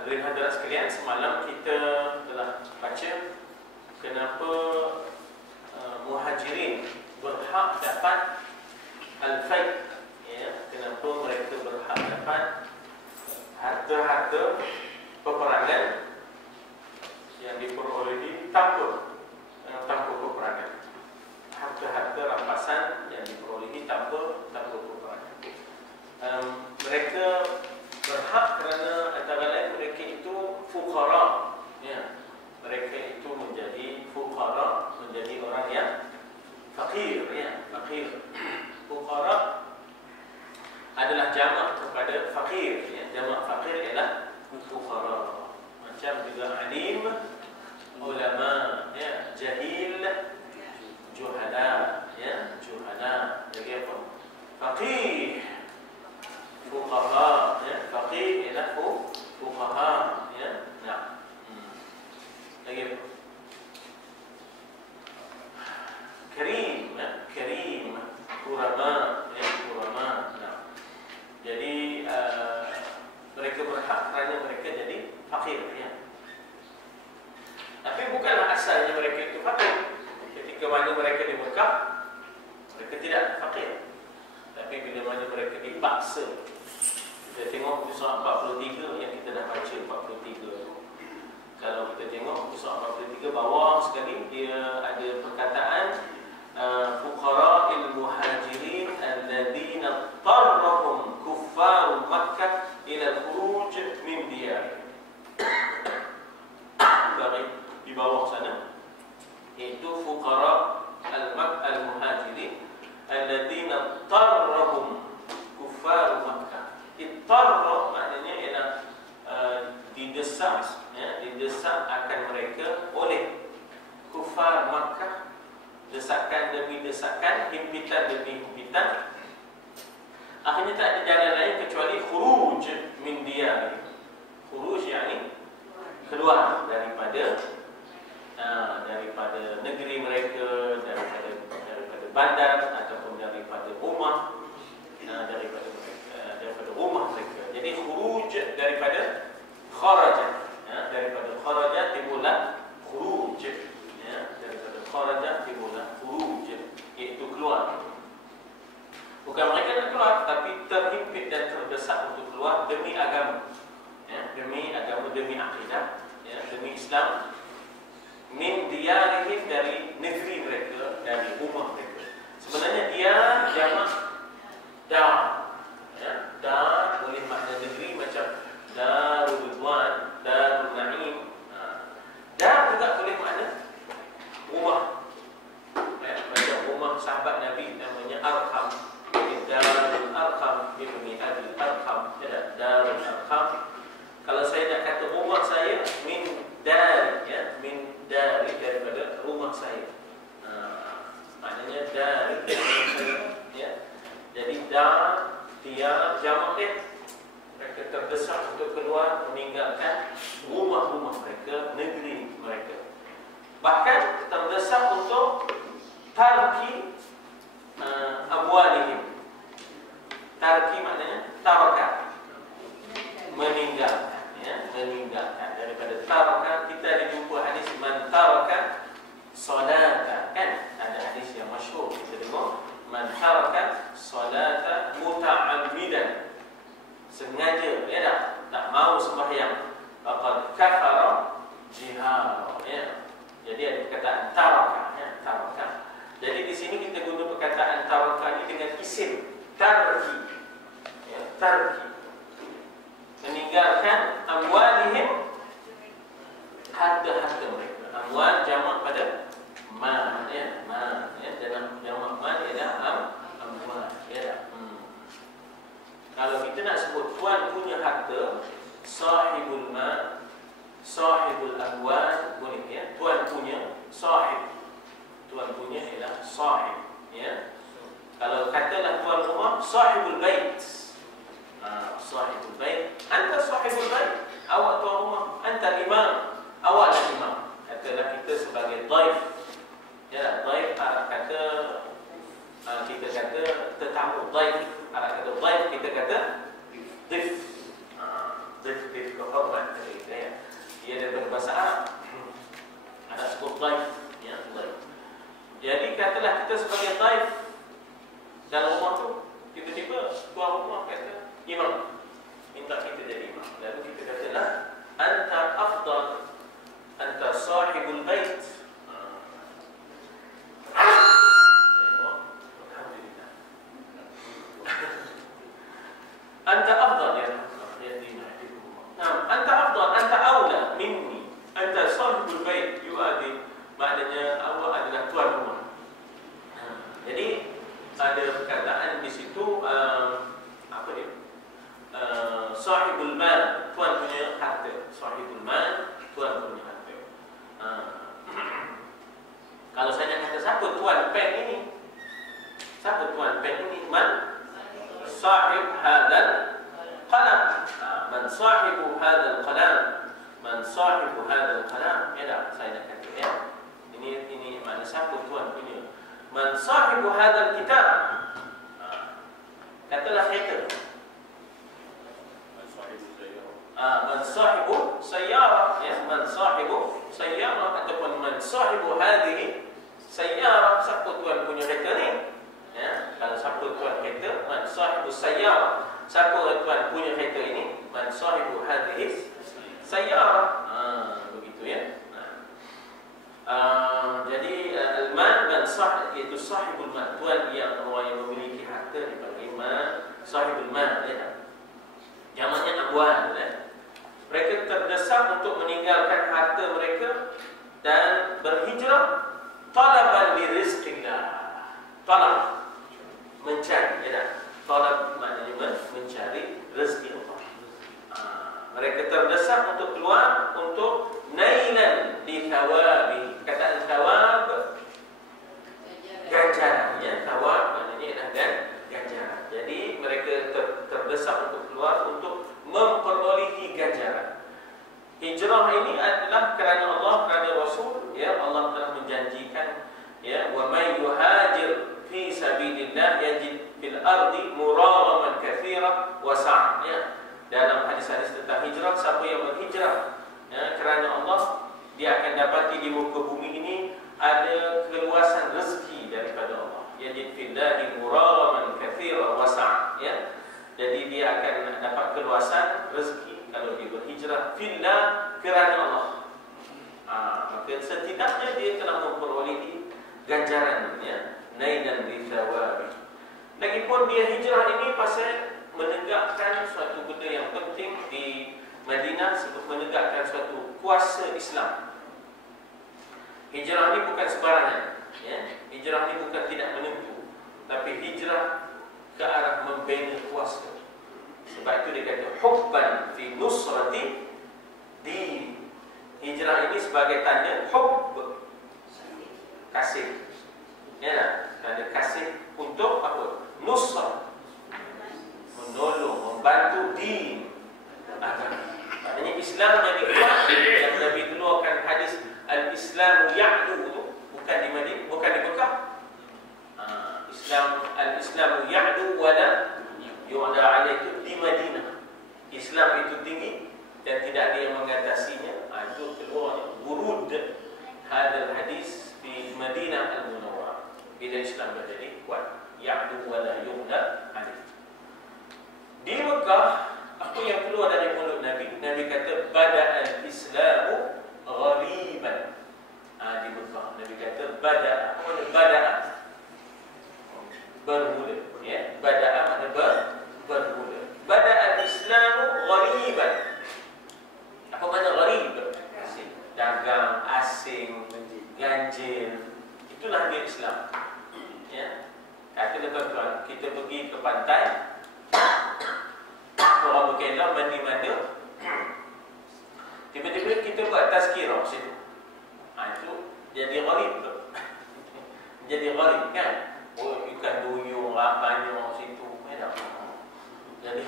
Hadirin hadirat sekalian, semalam kita telah baca kenapa muhajirin berhak dapat al-fai', ya, kenapa mereka berhak dapat harta-harta peperangan yang diperolehi tanpa peperangan, harta-harta rampasan yang diperolehi tanpa peperangan. Mereka berhak kerana antara lain mereka itu fuqara, ya. Mereka itu menjadi fuqara, menjadi orang yang fakir, ya, fakir. Fuqara adalah jamak kepada fakir, ya. Jamak fakir ialah fuqara. Macam juga alim, ulama, ya, jahil, juhala, ya, juhala. Jadi apa? Faqih, fuqaha, ya, faqih ialah fuqaha, ya. Nah. Lagi apa? Karim, ya, karim, kurama, ya, kurama. Nah. Jadi mereka berhak kerana mereka jadi fakir, ya. Tapi bukanlah asalnya mereka itu fakir. Ketika mana mereka di Mekah, mereka tidak fakir. Tapi bila mana mereka dipaksa. Kita tengok surah 43 yang kita dah baca 43 tu. Kalau kita tengok surah 43 bawah sekali, dia ada perkataan fuqara'il muhajirin alladhina tarrahum kuffar Makkah ila al-khuruj min diyar. Di bawah sana itu fuqara al-muhajirin alladhina tarrahum kuffar Makkah. Ittarra maknanya ialah didesak, ya, didesak akan mereka oleh kufar Makkah, desakan demi desakan, himpitan demi himpitan. Akhirnya tak ada jalan lain kecuali khuruj min diyar. Khuruj yakni keluar daripada negeri mereka, daripada bandar ataupun daripada rumah, daripada rumah mereka. Jadi khuruj daripada kharaja, ya, daripada kharaja timbullah khuruj, ya, daripada kharaja timbullah khuruj, iaitu keluar. Bukan mereka nak keluar, tapi terhimpit dan terdesak untuk keluar demi agama, ya, demi agama, demi akidah, ya, demi Islam. Min diyarihim, dari negeri mereka, dari rumah mereka. Sebenarnya dia jamak dar, ya, dar boleh makna negeri macam Darul Ridwan, Darul Naim. Dar juga boleh makna rumah, ya, macam rumah sahabat Nabi namanya Arqam, Darul Arqam ibni Abi Arqam, ya, Darul Arqam. Kalau saya nak kata rumah saya, min dari, ya, min dari, daripada rumah saya. Maknanya dari, ya. Jadi dar, dia jamak dia. Mereka terdesak untuk keluar, meninggalkan rumah-rumah mereka, negeri mereka. Bahkan terdesak untuk tarki amwalihim. Tarki maknanya taraka, meninggalkan, ya, meninggalkan. Daripada taraka kita ada jumpa hadis man taraka salata, kan? Ada hadis yang masyhur kita dengar, man taraka salata muta'ammidan, sengaja, ya, tak mau sembahyang, faqad kafara jihara, ya. Jadi ada perkataan taraka, ya, taraka. Jadi di sini kita guna perkataan taraka ini dengan isim tarki, ya, tarki, meninggalkan amwalihim, harta-harta mereka. Amwal jamak pada mal, ya, mal, ya, dalam jamak mal ialah amwal, ya. Kalau kita nak sebut tuan punya harta, sahibul mal, sahibul amwal, boleh, ya. Tuan punya, sahib, tuan punya ialah sahib, ya. Kalau katalah tuan rumah, sahibul bait, sahibul bait. Anta sahibul bait, awak tuan rumah. Anta imam, awaklah imam. Katalah kita sebagai dhaif, ya, dhaif Arab kata, kita kata tetamu, dhaif Arab kata dhaif, kita kata dhif, dhif kehormat. sahibul mal, tuan punya harta. Sahibul mal, tuan punya harta. Kalau saya nak kata siapa tuan pen ini? Siapa tuan pen ini? Man sahib hadzal qalam. Man sahibu hadzal qalam. Man sahibu hadzal qalam. Ya dah, saya nak kata ya. Ini makna siapa tuan punya. Man sahibu hadzal kitab. Katalah kereta. Man sahibu sayyarah, ya, man sahibu sayyarah ataupun man sahibu hadhihi sayyarah, siapa tuan punya kereta ni? Ya, kalau siapa tuan kereta, man sahibu sayyarah, siapa tuan punya kereta ini? Man sahibu hadhihi sayyarah. Begitu ya. Jadi al-mal man sahib, iaitu sahibul mal, tuan yang orang yang memiliki harta dipanggil man sahibul mal, ya. Jamaknya amwal, ya. Mereka terdesak untuk meninggalkan harta mereka dan berhijrah talaban li rizqillah. Talab, mencari, ya. Talab maknanya mencari rezeki Allah. Mereka terdesak untuk keluar untuk nailan li thawabi. Kata thawab ganjaran, ya. Thawab maknanya adalah ganjaran. Jadi mereka terdesak untuk keluar untuk memperolehi ganjaran. Hijrah ini adalah kerana Allah, kerana Rasul, ya. Allah telah menjanjikan, ya, wa may yuhajir fi sabilillah yajid fil ardi muragaman katsira wa sa'a, ya. Dalam hadis-hadis tentang hijrah, siapa yang berhijrah, ya, kerana Allah, dia akan dapati di muka bumi ini ada keluasan rezeki daripada Allah. Yajid fillahi muragaman katsira wa sa'a, ya. Jadi dia akan dapat keluasan rezeki kalau dia berhijrah fillah, kerana Allah. Maka setidaknya dia telah memperolehi ganjaran, ya, nailan bi thawabi. Lagipun dia hijrah ini pasal menegakkan suatu benda yang penting di Madinah, untuk menegakkan suatu kuasa Islam. Hijrah ini bukan sembarangan, ya. Hijrah ini bukan tidak menentu, tapi hijrah ke arah membina kuasa. Sebab itu dia kata hubban fi nusrati din. Hijrah ini sebagai tanda hubb, kasih, ya, tanda kasih untuk apa? Nusrah, menolong, membantu din, agama. Maknanya Islam jadi kuat. Yang Nabi keluarkan hadis al-Islamu ya'lu, bukan di Madinah, bukan di Mekah. Al-Islamu ya'lu wa la yu'la alaihi, di Madinah. Islam itu tinggi dan tidak ada yang mengatasinya. Itu keluarnya wurud hadal hadis di Madinah al-Munawwarah. Bila Islam menjadi kuat, ya'lu wa la yu'la alaihi. Di Mekah, apa yang keluar dari mulut Nabi? Nabi kata bada'al Islamu ghariban. Di Mekah Nabi kata bada'a. Apa makna bada'a? Bermula, ya. Bada'a makna bermula. Bada'al Islamu ghariban. Apa makna gharib? Asing, dagang, asing, ganjil. Itulah dia Islam, ya. Kata tuan-tuan, kita pergi ke pantai, orang berkelah mandi-mandi, tiba-tiba kita buat tazkirah situ. Itu jadi gharib. Jadi gharib, kan? Oh, ikan duyung, banyak situ, ya. Jadi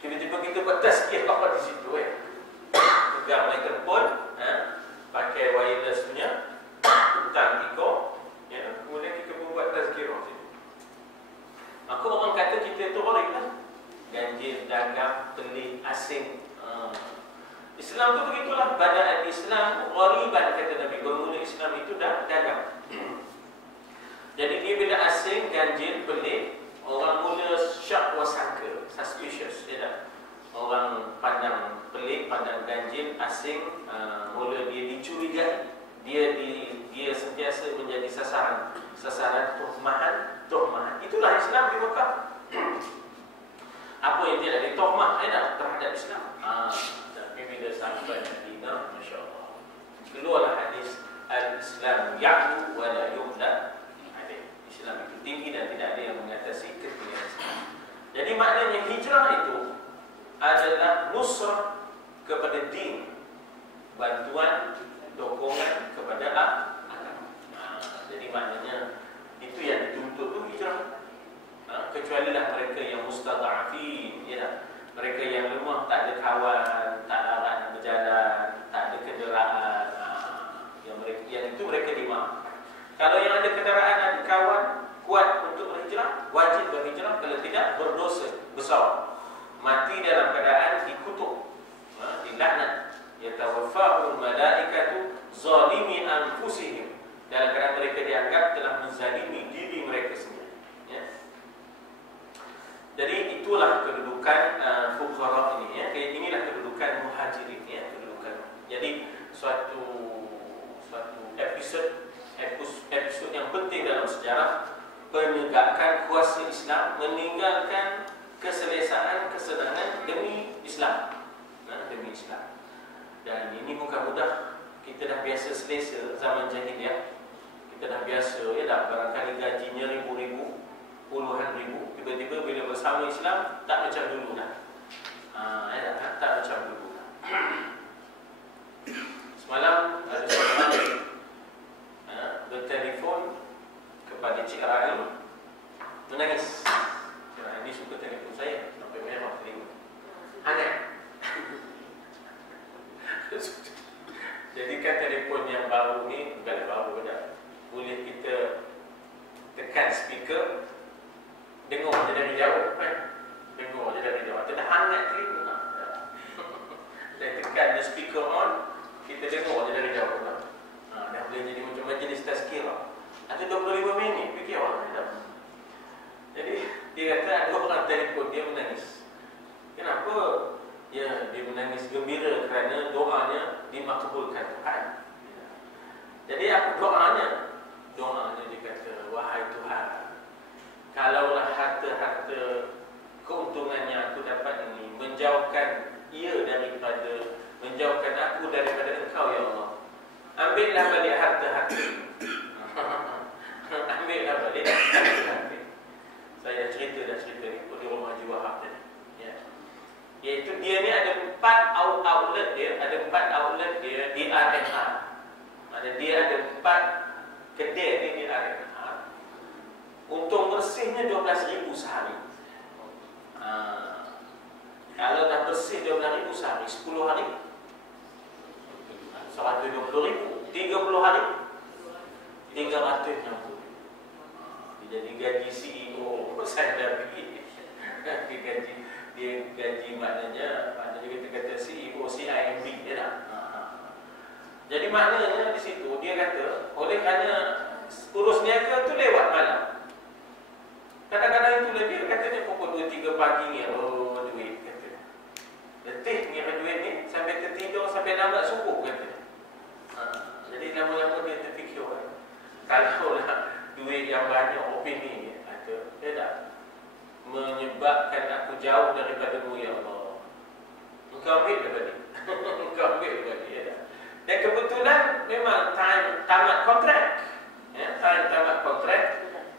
tiba-tiba kita buat tazkirah di situ, pegang mikrofon, pakai wireless punya, hutang tiko, ya. Kemudian kita buat tazkirah situ. Maka orang kata kita tu gharib, kan? Ganjil, dagang, pelik, asing. Islam tu begitulah. Bada'al Islam ghariban, kata Nabi. Bermula Islam itu dah dagang. Jadi dia bila asing, ganjil, pelik, orang mula syak wasangka, suspicious, ya tak? Orang pandang pelik, pandang ganjil, asing, mula dia dicurigai. Dia sentiasa menjadi sasaran tuhmahan. Itulah Islam di Mekah. Apa yang tidak ditohmah, terhadap Islam. Tapi bila sampai Madinah, Masya Allah, keluarlah hadis al-Islam ya'lu wa la yu'la alaihi. Islam itu tinggi dan tidak ada yang mengatasi ketinggian Islam. Jadi maknanya hijrah itu adalah nusrah kepada din, bantuan, dokongan kepada agama. Jadi maknanya itu yang dituntut tu hijrah. Kecuali lah mereka yang mustada'afin, ya, mereka yang lemah, tak ada kawan, tak larat nak berjalan, tak ada kenderaan, yang itu mereka dimaafkan. Kalau yang ada kenderaan, ada kawan, kuat untuk berhijrah, wajib berhijrah. Kalau tidak, berdosa besar, mati dalam keadaan dikutuk, dilaknat. Yatawaffahul malaikatu zalimi anfusihim, dalam keadaan mereka dianggap telah menzalimi diri mereka sendiri, ya. Jadi itulah kedudukan fuqara ini, ya. Inilah kedudukan muhajirin, ya, kedudukan. Jadi suatu episod yang penting dalam sejarah, menegakkan kuasa Islam, meninggalkan keselesaan, kesenangan demi Islam, demi Islam. Dan ini bukan mudah. Kita dah biasa selesa zaman jahiliah, kita dah biasa, ya dah, barangkali gajinya ribu-ribu, puluhan ribu, tiba-tiba bila bersama Islam tak macam dulu dah. Ya dah, tak macam dulu dah. Semalam ada seorang bertelefon kepada Cik Rai, menangis. Cik Rai ni suka telefon saya sampai merah telefon. Aneh. Jadi kan telefon yang baru ni, bukan baru dah, boleh kita tekan speaker, dengar je dari jauh, kan? Dengar je dari jauh. Atau dah hangat telefon. Dan tekan the speaker on, kita dengar je dari jauh. Dah boleh jadi macam majlis tazkirah. Ada 25 minit, fikir orang dah. Jadi dia kata ada orang telefon, dia menangis. Kenapa? Ya, dia menangis gembira kerana doanya dimakbulkan Tuhan. Jadi apa doanya? Doanya dia kata, wahai Tuhan, kalaulah harta-harta keuntungan yang aku dapat ini menjauhkan aku daripada Engkau, ya Allah, ambillah balik harta-harta. Ambillah balik harta-harta. Saya dah cerita ni di rumah Haji Wahab tadi, ya. Iaitu dia ni ada 4 outlet dia, di RNR. Dia ada 4 kedai ni di RNR. Untung bersihnya 12,000 sehari. Kalau dah bersih 12,000 sehari, 10 hari 120,000, 30 hari 360. Jadi gaji CEO saya dah pergi. Dia gaji maknanya kita kata CEO CIMB dia dah. Jadi maknanya di situ dia kata, oleh kerana urus niaga tu lewat malam. Kadang-kadang itulah dia katanya pukul 2-3 pagi ni, duit kata. Letih ngira duit ni sampai tertidur sampai lambat subuh kata. Jadi lama-lama dia terfikir, kalau lah duit yang banyak opini ni kata, dia dah menyebabkan aku jauh daripada-Mu, ya Allah. Engkau ambil balik. Engkau ambil balik, ya dah. Dan kebetulan memang time tamat kontrak. Ya, time tamat kontrak.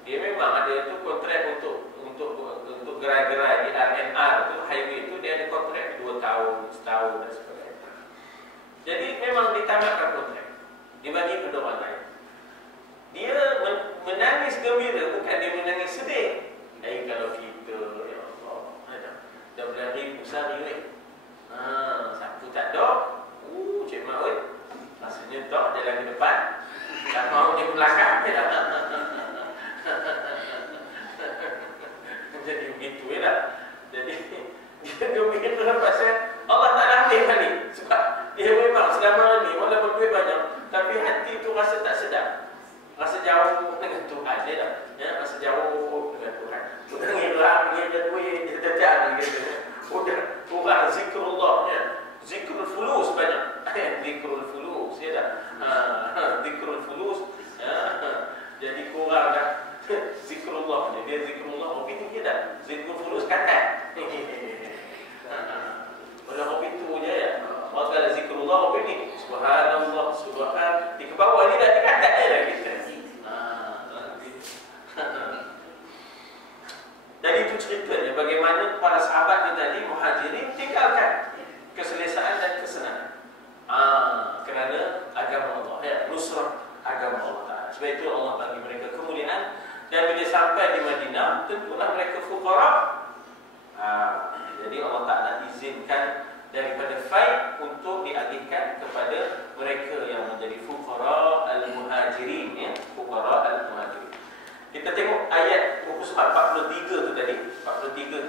Dia memang ada tu kontrak untuk gerai-gerai di RNR tu, highway tu, dia ada kontrak 2 tahun, setahun dan sebagainya. Jadi memang ditamatkan kontrak, dibagi pada orang lain. Dia menangis gembira, bukan dia menangis sedih. Lain kalau kita, ya Allah, dah berlari besar ni. Sapu tak dok. Cik Mak oi, rasanya dok jalan ke depan, tak mau dia ke belakang, ya dah. Jadi begitu, ya dah. Jadi dia gembira pasal Allah tak ambil balik. Sebab dia memang selama ni walaupun duit banyak, tapi hati tu rasa tak sedap, rasa jauh dengan Tuhan, ya dah. Ya, rasa jauh dengan Tuhan. Sudah ngira duit dia terjadi gitu. Udah mengambilkan daripada faid untuk dialihkan kepada mereka yang menjadi fuqara al-muhajirin, ya, fuqara al-muhajirin. Kita tengok ayat muka surat 43 tu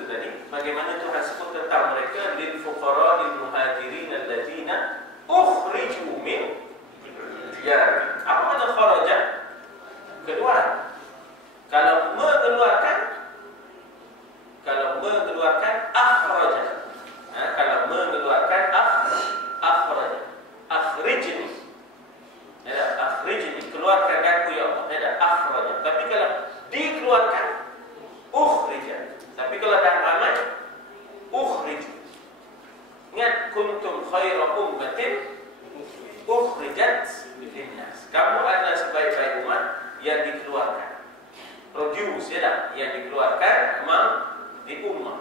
tadi, bagaimana Tuhan sebut tentang mereka, lil fuqara al-muhajirin allazina ukhriju min diyarihim. Apa makna kharaja? Keluar. Kalau mengeluarkan akhraja. Kalau mengeluarkan akhraja. Akhrijni. Ya, akhrijni, keluarkan aku ya Allah. Ya, akhraja. Tapi kalau dikeluarkan ukhrija. Tapi kalau dah ramai ukhrij. Ingat, kuntum khaira ummatin ukhrijat linnas. Kamu adalah sebaik-baik umat yang dikeluarkan. Produce, ya dah, yang dikeluarkan memang di ummah.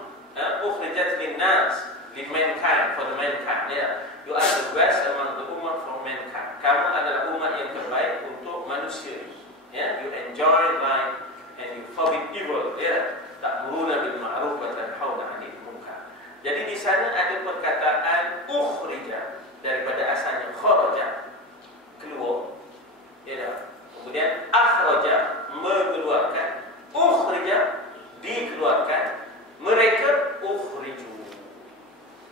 Ukhrijat linnas, li mankind, for the mankind, ya. You are the best among the ummah from mankind. Kamu adalah umat yang terbaik untuk manusia. Ya, you enjoy life and you forbid evil, ya. Ta'muruna bil ma'ruf wa tanhauna 'anil munkar. Jadi di sana ada perkataan ukhrija daripada asalnya kharaja, keluar. Ya dah. Kemudian akhraja, mengeluarkan, ukhrija, dikeluarkan, mereka ukhriju,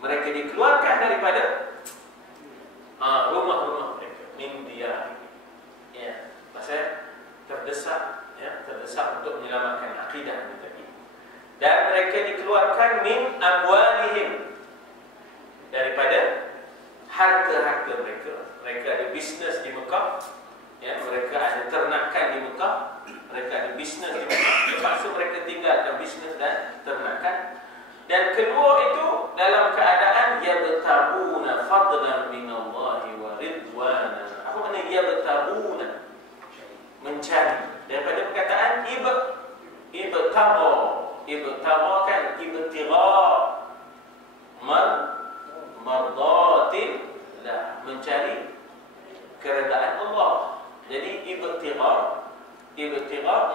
mereka dikeluarkan daripada rumah-rumah mereka, min diyarihim. Ya, maksudnya terdesak, ya, terdesak untuk menyelamatkan akidah ini tadi. Dan mereka dikeluarkan min amwalihim, daripada harta-harta mereka. Mereka ada bisnes di Mekah, ya, mereka ada ternakan di Mekah, mereka ada bisnes di Mekah. Terpaksa mereka tinggalkan bisnes dan ternakan. Dan kedua itu dalam keadaan yabtaguna fadlan minallahi wa ridwana. Apa makna yabtaguna? Mencari. Daripada perkataan ibtagha. Ibtagha kan ibtigha mardatillah, mencari keredaan Allah. Jadi ibtigha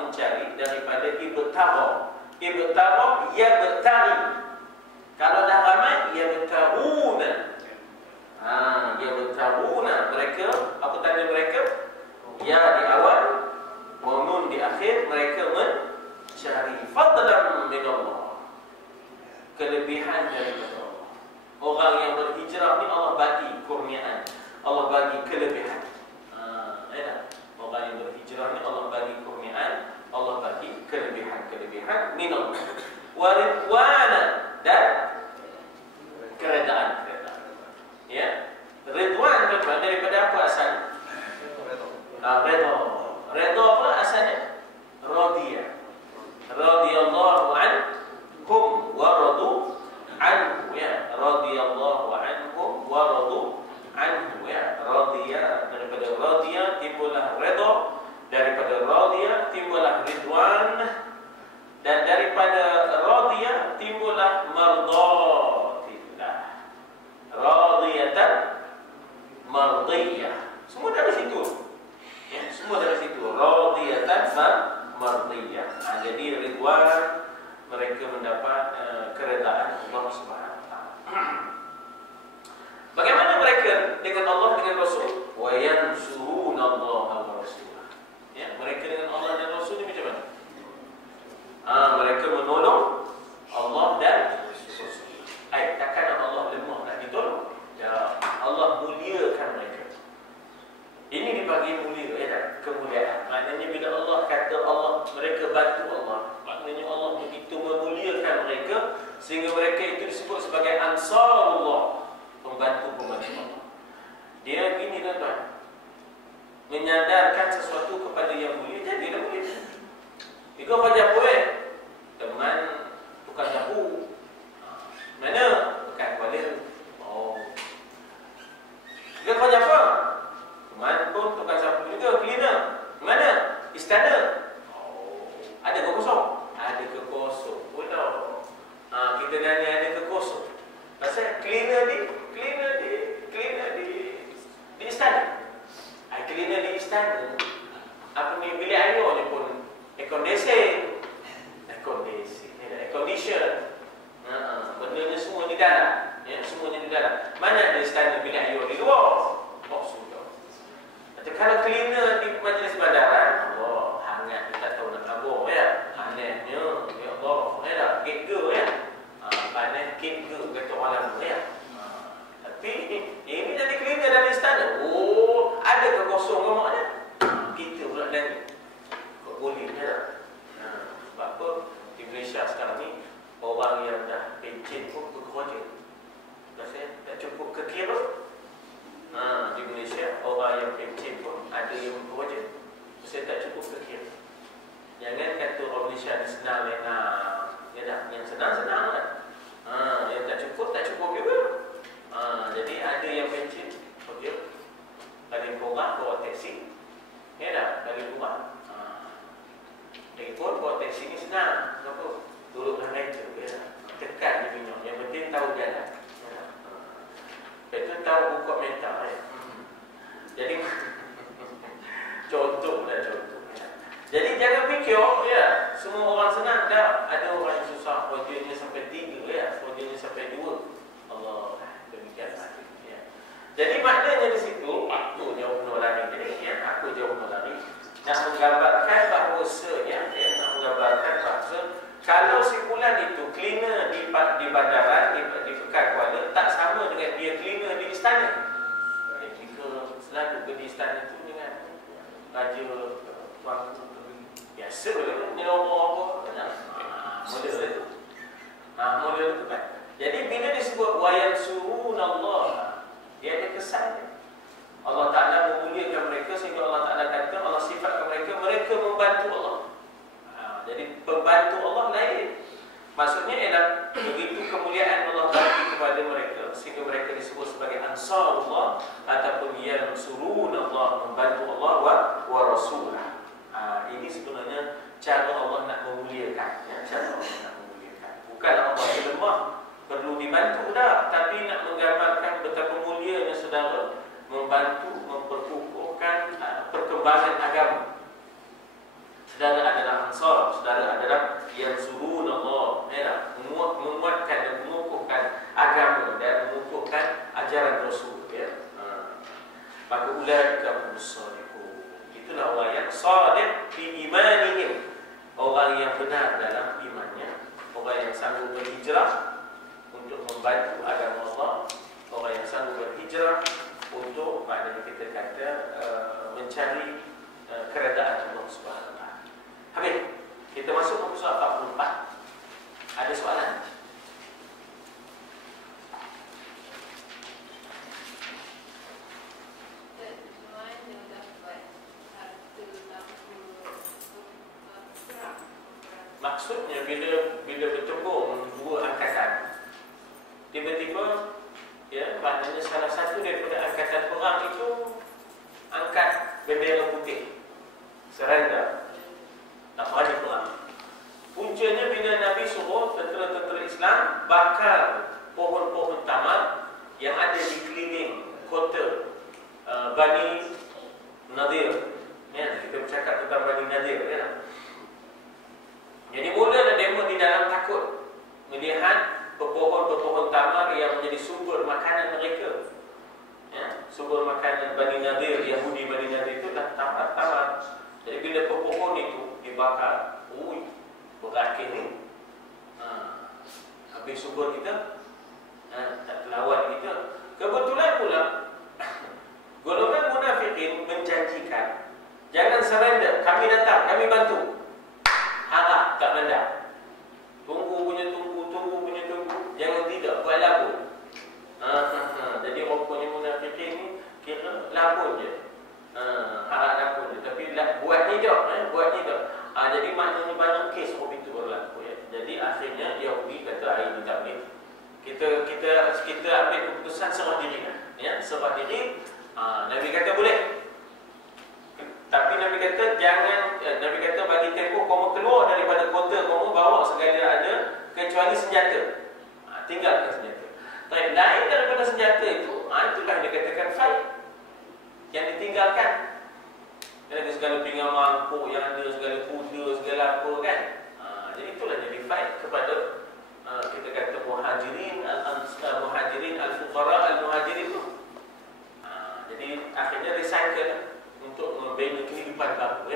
mencari daripada ibtagha. Ibtagha yabtaghi. Kalau dah ramai yabtaghuna. Yabtaghuna, mereka, apa tanda mereka? Ya di awal, wa nun di akhir. Mereka mencari fadlan min Allah, semuanya di dalam. Mana ada istana bilik air di luar? Oh, sudah. Kalau cleaner di majlis bandaran, Allah, hangat dia tak tahu nak kabur ya. Anehnya, ya Allah, ya, gate ke ya. Panas gate ke kata orang lama ya. Tapi ini jadi cleaner dalam istana. Oh, ada ke kosong rumahnya? Kita pula dan kok boleh ya. Sebab apa? Di Malaysia sekarang ni orang yang dah pencen pun bekerja. Rasanya tak cukup kekira. Di Malaysia orang yang pencen pun ada yang bekerja. Saya tak cukup kekira. Jangan kata orang Malaysia ni senang ya dah, yang senang-senang kan. Yang tak cukup juga. Jadi ada yang pencen kerja. Paling kurang bawa taksi. Ya dah, paling kurang. Telefon bawa taksi ni senang. Kenapa? Duduk dalam kereta ya. Tekan je minyak. Yang penting tahu jalan. Itu tahu buka mental ya. Jadi contoh. Jadi jangan fikir ya, semua orang senang dah. Ada orang yang susah, kerjanya sampai 3 ya, kerjanya sampai 2. Allah, demikian ya. Jadi maknanya di situ aku jauh menolari. Jadi ya, aku jauh menolari. Nak menggambarkan bahawasanya ya, nak menggambarkan bahawa kalau si fulan itu cleaner di bandaran, di Pekan Kuala, tak sama dengan dia cleaner di istana. Jika selalu pergi istana itu dengan raja, tuan biasa lah, ni orang apa, model itu. Model itu kan. Jadi bila disebut wayan surun Allah, dia ada kesannya. Allah Ta'ala memuliakan mereka sehingga Allah Ta'ala kata, Allah sifatkan mereka membantu Allah. Jadi pembantu Allah lain. Maksudnya ialah begitu kemuliaan Allah bagi kepada mereka sehingga mereka disebut sebagai ansarullah ataupun yansurun Allah, membantu Allah wa rasulah. Ini sebenarnya cara Allah nak memuliakan ya, cara Allah nak memuliakan. Bukan Allah yang lemah perlu dibantu dah, tapi nak menggambarkan betapa mulianya saudara membantu memperkukuhkan perkembangan agama. Saudara adalah ansar, saudara adalah yang surun Allah, menguatkan dan mengukuhkan agama dan mengukuhkan ajaran Rasul ya. Maka ulaika hum-shadiqun. Itulah orang yang shadiq fi imanihim, orang yang benar dalam imannya, orang yang sanggup berhijrah untuk membantu agama Allah, orang yang sanggup berhijrah untuk maknanya kita kata mencari keredaan Allah Subhanahu wa taala. Habis kita masuk ke surah 44. Ada soalan? Maksudnya bila bertembung dua angkatan, tiba-tiba ya, maknanya salah satu daripada angkatan perang itu angkat bendera putih, surrender, nak maju perang. Puncanya bila Nabi suruh tentera-tentera Islam bakar pohon-pohon tamar yang ada di keliling kota Bani Nadir. Ya, kita bercakap tentang Bani Nadir ya. Jadi mula demo di dalam takut melihat pohon-pohon tamar yang menjadi sumber makanan mereka. Ya, sumber makanan Bani Nadir, Yahudi Bani Nadir itu dah tamar-tamar. Jadi bila pohon itu dibakar, berakhir ni habis sumber kita, tak terlawan kita. Kebetulan pula golongan munafikin menjanjikan, jangan surrender, kami datang, kami bantu. Harap tak rendah. Tunggu, jangan tidak buat lagu. Jadi rupanya munafikin ni kira lagu je. Harap lagu je, tapi buat ni dah, jadi maknanya banyak kes orang itu berlaku ya. Jadi akhirnya Yahudi kata hari ini tak boleh. Kita ambil keputusan serah diri ya, serah diri. Nabi kata boleh. Tapi Nabi kata jangan, Nabi kata bagi tempoh kamu keluar daripada kota kamu, bawa segala ada kecuali senjata. Tinggalkan senjata. Tapi lain daripada senjata itu, itulah dia katakan fight. Yang ditinggalkan. Ada segala pinggan mangkuk yang ada, segala kuda, segala apa kan. Jadi itulah jadi fight kepada kita kata muhajirin al-ansar. muhajirin, al-fuqara al-muhajirin tu. Jadi akhirnya recycle untuk membina kehidupan baru.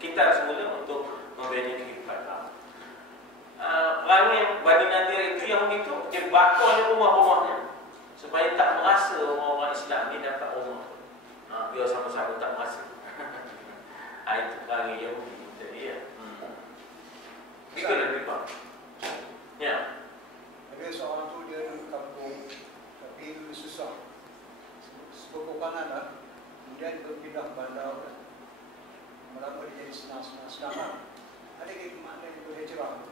Kita semula untuk membina kehidupan baru. Perangai yang Bani Nadir itu yang begitu, dia bakar rumah-rumahnya supaya tak merasa orang-orang Islam ni dapat rumah. Biar sama-sama tak merasa. Itu perangai yang begitu. Jadi ya. Itulah lebih baik. Ya. Ada seorang tu dia di kampung tapi susah. Sebab kanan kemudian berpindah bandar. Melama dia jadi senang-senang. Ada ke makna itu hijrah?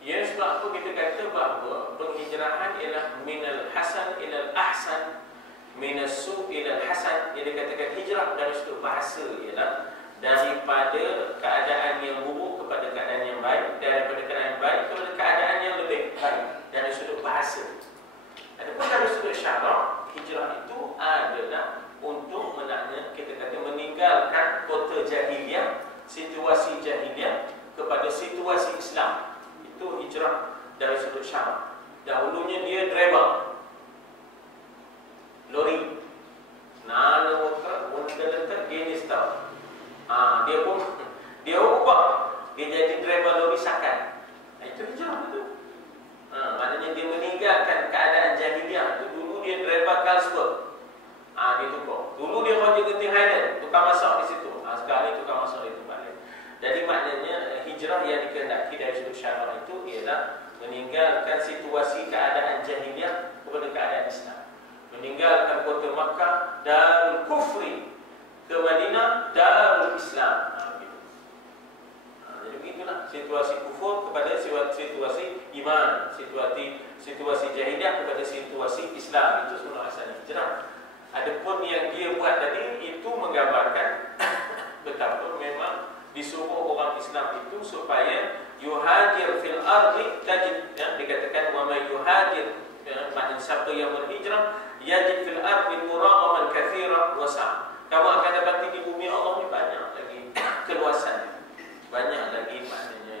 Ya, sebab apa kita kata bahawa penghijrahan ialah minal hasan ilal ahsan, minas su ilal hasan. Jadi katakan hijrah dari sudut bahasa ialah daripada keadaan yang buruk kepada keadaan yang baik, daripada keadaan yang baik kepada keadaan yang lebih baik dari sudut bahasa. Adapun dari sudut syarak, hijrah itu adalah untuk menakna kita kata meninggalkan kota jahiliah, situasi jahiliah kepada situasi Islam. Itu hijrah dari sudut syarak. Dahulunya dia driver lori, nana motor, unta-unta, jenis tau. Dia pun ubah, dia jadi driver lori sakan. Itu hijrah itu. Maknanya dia meninggalkan keadaan jahiliah itu. Dulu dia driver Carlsberg. Dia tukar. Dulu dia kerja Genting Highland, tukar masak di situ. Sekarang ni tukar masak di tempat lain. Jadi maknanya hijrah yang dikehendaki dari sudut syarak itu ialah meninggalkan situasi keadaan jahiliah kepada keadaan Islam. Meninggalkan kota Makkah, Darul Kufri, ke Madinah, Darul Islam. Jadi begitulah situasi kufur kepada situasi iman, situasi jahiliah kepada situasi Islam. Itu sebenarnya asal hijrah. Adapun yang dia buat tadi itu menggambarkan betapa memang disuruh orang Islam itu supaya yuhajir fil ardi tajid, dikatakan wa may yuhajir, maknanya siapa yang berhijrah yajid fil ardi muraqaman katsira wasa'. Kamu akan dapati di bumi Allah ni banyak lagi keluasan, banyak lagi maknanya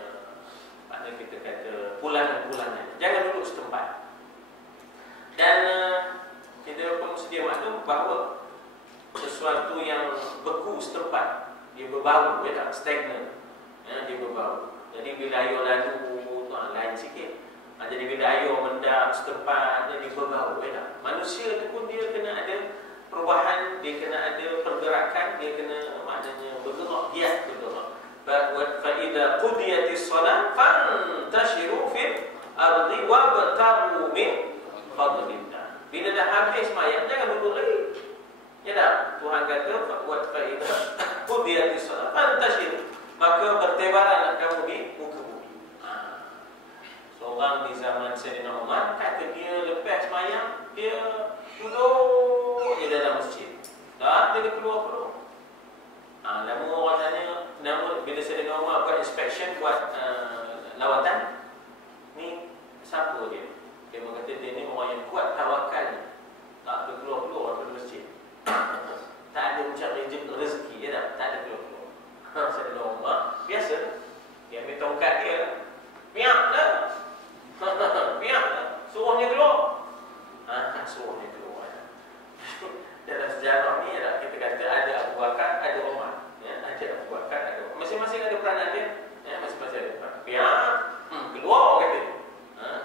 kita kata pulangan-pulangan. Jangan duduk setempat. Dan kita pun sedia maklum bahawa sesuatu yang beku setempat dia berbau, stagnan, dia berbau. Jadi bila air lalu lain sikit. Jadi bila air mendap setempat jadi berbau. Manusia tu pun dia kena ada perubahan, dia kena ada pergerakan, dia kena maknanya bergerak, giat bergerak. Fa idza qudiyatis salat fantashiru fil ardi wabtaghu min fadlillah. Bila dah habis sembahyang jangan duduk lagi. Ya dah, Tuhan kata fa idza qudiyatis salat fantashiru, maka bertebaranlah kamu di muka bumi. Seorang di zaman Sayyidina Umar kata dia lepas sembahyang dia duduk di dalam masjid. Tak dia keluar. Namun orang tanya, bila Sayyidina Umar buat inspection, buat lawatan, ni siapa dia? Dia berkata dia ni orang yang kuat tawakal, tak ada keluar-keluar daripada masjid. Tak ada mencari rezeki, dia tak ada keluar-keluar. Sayyidina Umar biasa, dia ambil tongkat dia, piak lah, suruhnya keluar. Suruhnya keluar. Dalam sejarah ni kita kata ada Abu Bakar, ada Umar. Ada Abu Bakar, ada Umar. Masing-masing ada peranan dia. Masing-masing ada peranan. Piak, keluar kata dia.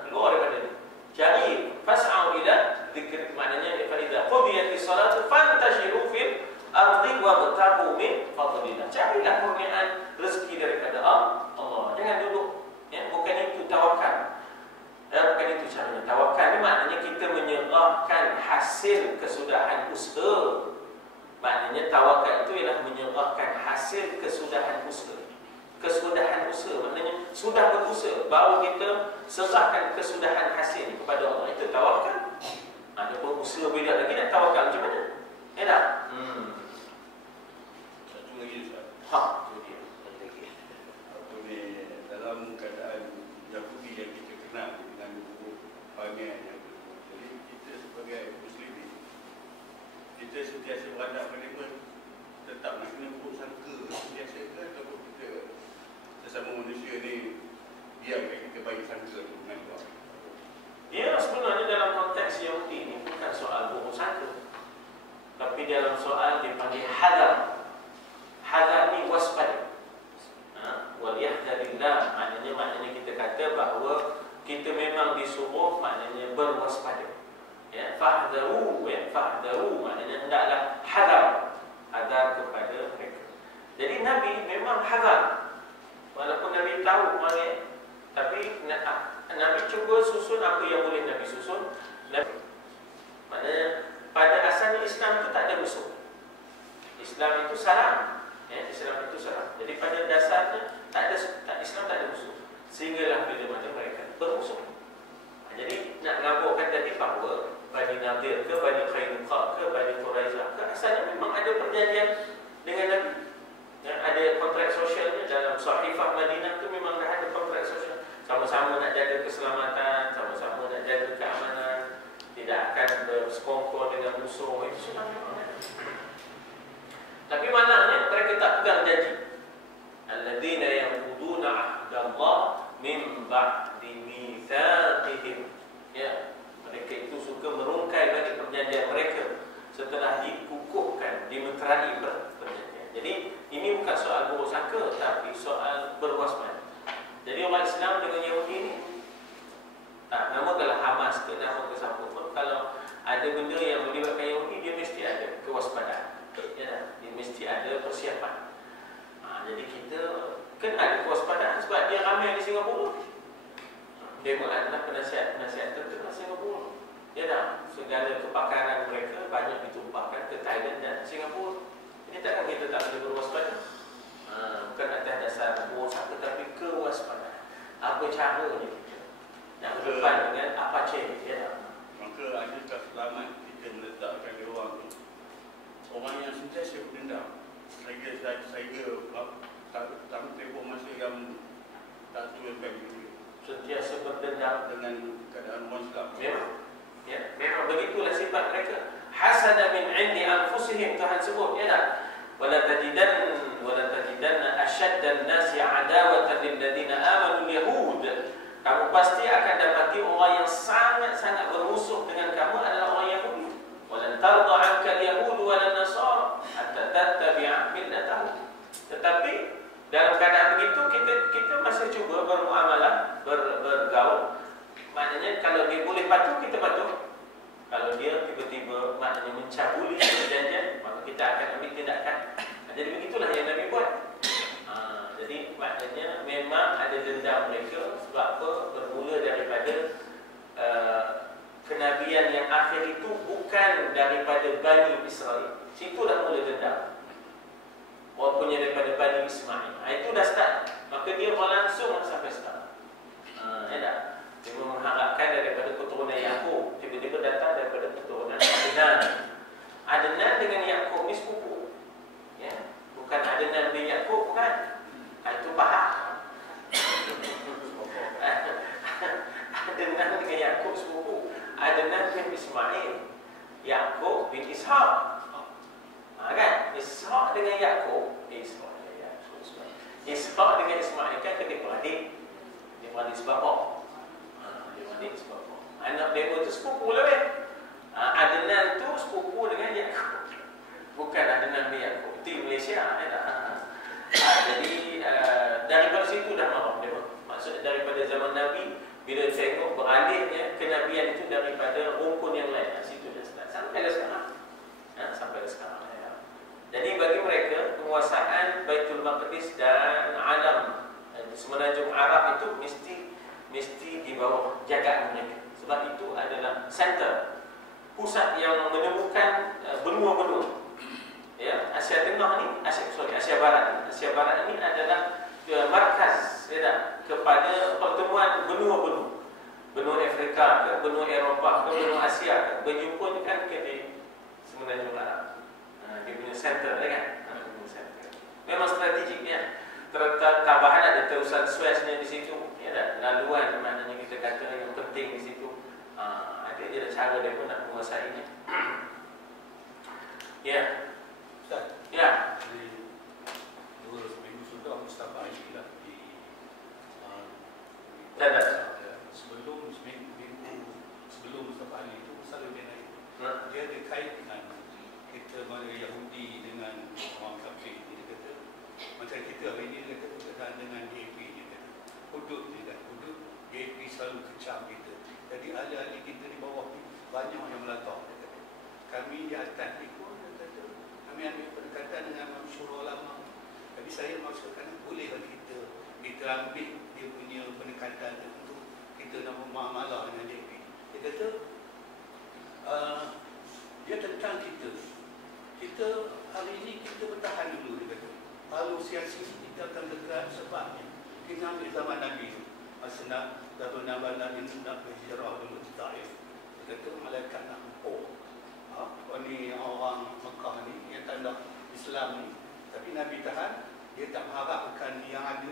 Keluar daripada dia. Cari fas'au ila dzikr, maknanya fa idza qudiyatis salatu fantashiru fil ardi wabtaghu min fadlillah. Carilah kurniaan rezeki daripada Allah. Jangan duduk. Bukan itu tawakal. Bukan itu caranya. Tawakal ni maknanya kita menyerahkan hasil kesudahan usaha. Maknanya tawakal itu ialah menyerahkan hasil kesudahan usaha. Kesudahan usaha maknanya sudah berusaha, baru kita serahkan kesudahan hasil kepada Allah. Itu tawakal. Adapun usaha beda lagi, nak tawakal macam mana? Ya tak? Satu lagi Ustaz. Itu dia. Apa ni, dalam keadaan Yahudi yang kita kenal dengan huruf panggil yang jadi kita sebagai Muslim ni, kita sentiasa berhadap pada tetap nak kena huruf sangka sentiasa ke, ataupun kita sesama manusia ni biarkan kita baik sangka tu dengan Allah. Ya, sebenarnya sebenarnya dalam konteks Yahudi ini bukan soal buruk sangka, tapi dalam soal dipanggil hadar. Hadar ni waspada. Wal yahdharillah, maknanya kita kata bahawa kita memang disuruh, maknanya berwaspada. Ya, fahdharu, ya, fahdharu maknanya hendaklah hadar, hadar kepada mereka. Jadi Nabi memang hadar, walaupun Nabi tahu maknanya, tapi Nabi cuba susun apa yang boleh Nabi susun. Maknanya pada asalnya Islam itu tak ada musuh. Islam itu salam, ya, Islam itu salam. Jadi pada dasarnya Islam tak ada musuh. Sehinggalah bila mana mereka bermusuh. Jadi nak ngaburkan tadi bahawa Bani Nadir ke Bani Qainuqa ke Bani Quraizah ke, asalnya memang ada perjanjian dengan Nabi. Ya, ada kontrak sosialnya dalam Sahifah Madinah tu, memang dah ada kontrak sosial. Sama-sama nak jaga keselamatan, sama-sama nak jaga keamanan, tidak akan bersekongkol dengan musuh. Itu semua memang ada. Tapi malangnya mereka tak pegang janji. Alladzina yanquduna ahdallah min ba'di mitsaqihim. Ya, mereka itu suka merungkai balik perjanjian mereka setelah dikukuhkan, dimeterai perjanjian. Jadi ini bukan soal buruk sangka, tapi soal berwaspada. Jadi orang Islam dengan Yahudi ini, nama kalau Hamas ke nama ke siapa pun, kalau ada benda yang melibatkan Yahudi, dia mesti ada kewaspadaan. Ya, dia mesti ada persiapan. Jadi kita kena ada kewaspadaan sebab dia ramai di Singapura. Dia adalah penasihat tentera Singapura. Ya dah, segala kepakaran mereka banyak ditumpahkan ke Thailand dan Singapura. Ini takkan kita tak boleh berwaspada? Bukan atas dasar buruk sangka, tapi kewaspadaan. Apa caranya kita nak berdepan dengan apa cari? Ya dah. Maka adakah selamat kita meletakkan di orang tu orang yang sentiasa berdendam? Saya tak tempoh masa yang tak turunkan diri, sentiasa berdendam dengan keadaan orang Islam. Ya, memang begitulah sifat mereka. Hasada min 'indi anfusihim, Tuhan sebut, ya tak? Wala tajidanna ashaddan nasi 'adawatan lil ladzina amanu yahud. Kamu pasti akan dapati orang yang sangat-sangat bermusuh dengan kamu adalah orang Yahudi. Walan tarda 'anka al-yahud walan nasara hatta tattabi'a millatahum. Tetapi dalam keadaan begitu kita masih cuba bermuamalah, bergaul. Maknanya kalau dia boleh patuh, kita patuh. Kalau dia tiba-tiba maknanya mencabuli perjanjian, maka kita akan ambil tindakan. Jadi begitulah yang Nabi buat. Jadi maknanya memang ada dendam mereka. Sebab apa? Bermula daripada kenabian yang akhir itu bukan daripada Bani Israel. Situlah mula dendam. Walaupun daripada Bani Ismail. Itu dah start. Maka dia berlangsung sampai sekarang. Ya tak? Dia mengharapkan daripada keturunan Yakub, tiba-tiba datang daripada keturunan Adnan. Adnan dengan Yakub ni sepupu. Ya, bukan Adnan bin Yakub, bukan. Itu faham. Adnan dengan Yakub sepupu. Adnan bin Ismail, Yakub bin Ishaq. Kan? Ishaq dengan Yakub, Ishaq dengan Ismail kan adik-beradik. Dia beradik sebab anak dia tu sepupu lah. Adnan tu sepupu dengan Yakub, bukan Adnan bin Yakub. Itu Malaysia. Jadi daripada situ dah marah dia. Maksudnya daripada zaman Nabi, bila tengok beralihnya kenabian itu daripada rumpun yang lain, situ dah start sampai sekarang. Sampai sekarang. Jadi bagi mereka penguasaan Baitul Maqdis dan alam semenanjung Arab itu mesti di bawah jagaan mereka. Sebab itu adalah center, pusat yang menemukan benua-benua. Ya, Asia Tengah ni, Asia Barat. Asia Barat ini adalah markaz, ya, kepada pertemuan benua-benua. Benua Afrika ke, benua Eropah ke, benua Asia ke, berjumpa kan di semenanjung Arab. Dia punya center, kan? Memang strategik, ya. Tambahan ada terusan Sueznya di situ, ya, laluan maknanya kita kata yang penting di situ. Ada je cara dia pun nak menguasainya. Ya. Ustaz. Ya. Di 2 minggu sudah Mustafa Aisyah di sebelum Jadi ahli-ahli kita di bawah ni banyak yang melantang. Kami di atas ni pun kata kami ambil pendekatan dengan masyhur ulama. Jadi saya maksudkan boleh bagi kita ambil dia punya pendekatan untuk kita nak bermuamalah dengan DAP. Dia kata dia tentang kita. Kita hari ini kita bertahan dulu, dia kata. Negosiasi kita akan dekat sebabnya kita ambil zaman Nabi. Masa zaman Nabi nak berhijrah dulu di Taif. Dia kata malaikat nak ni orang Mekah ni yang tak ada Islam ni, tapi Nabi tahan, dia tak mengharapkan yang ada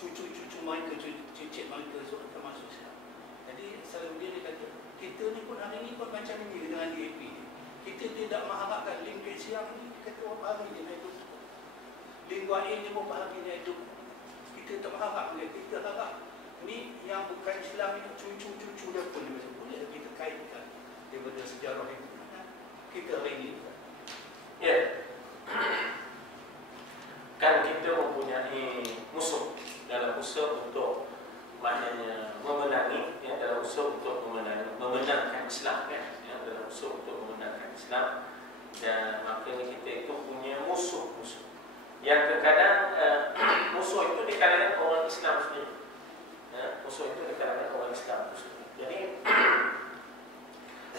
cucu-cucu mereka, cicit mereka semua termasuk Islam. Jadi selalu dia kata kita ni pun hari ni pun macam ni dengan DAP ni. Kita tidak mengharapkan link siang ni kata berapa hari dia naik tu, link YA ni berapa hari dia naik tu. Kita tak mengharap dia, kita harap ni yang bukan Islam ni cucu-cucu dia pun boleh kita kaitkan daripada sejarah itu. Kita hari ini ya, kan kita mempunyai musuh dalam usaha untuk maknanya memenangi, ya, dalam usaha untuk memenangkan Islam, kan, ya, dalam usaha untuk memenangkan Islam. Dan makanya kita itu punya musuh-musuh yang terkadang musuh itu di kalangan orang Islam sendiri, ya, musuh itu di kalangan orang Islam sendiri. Jadi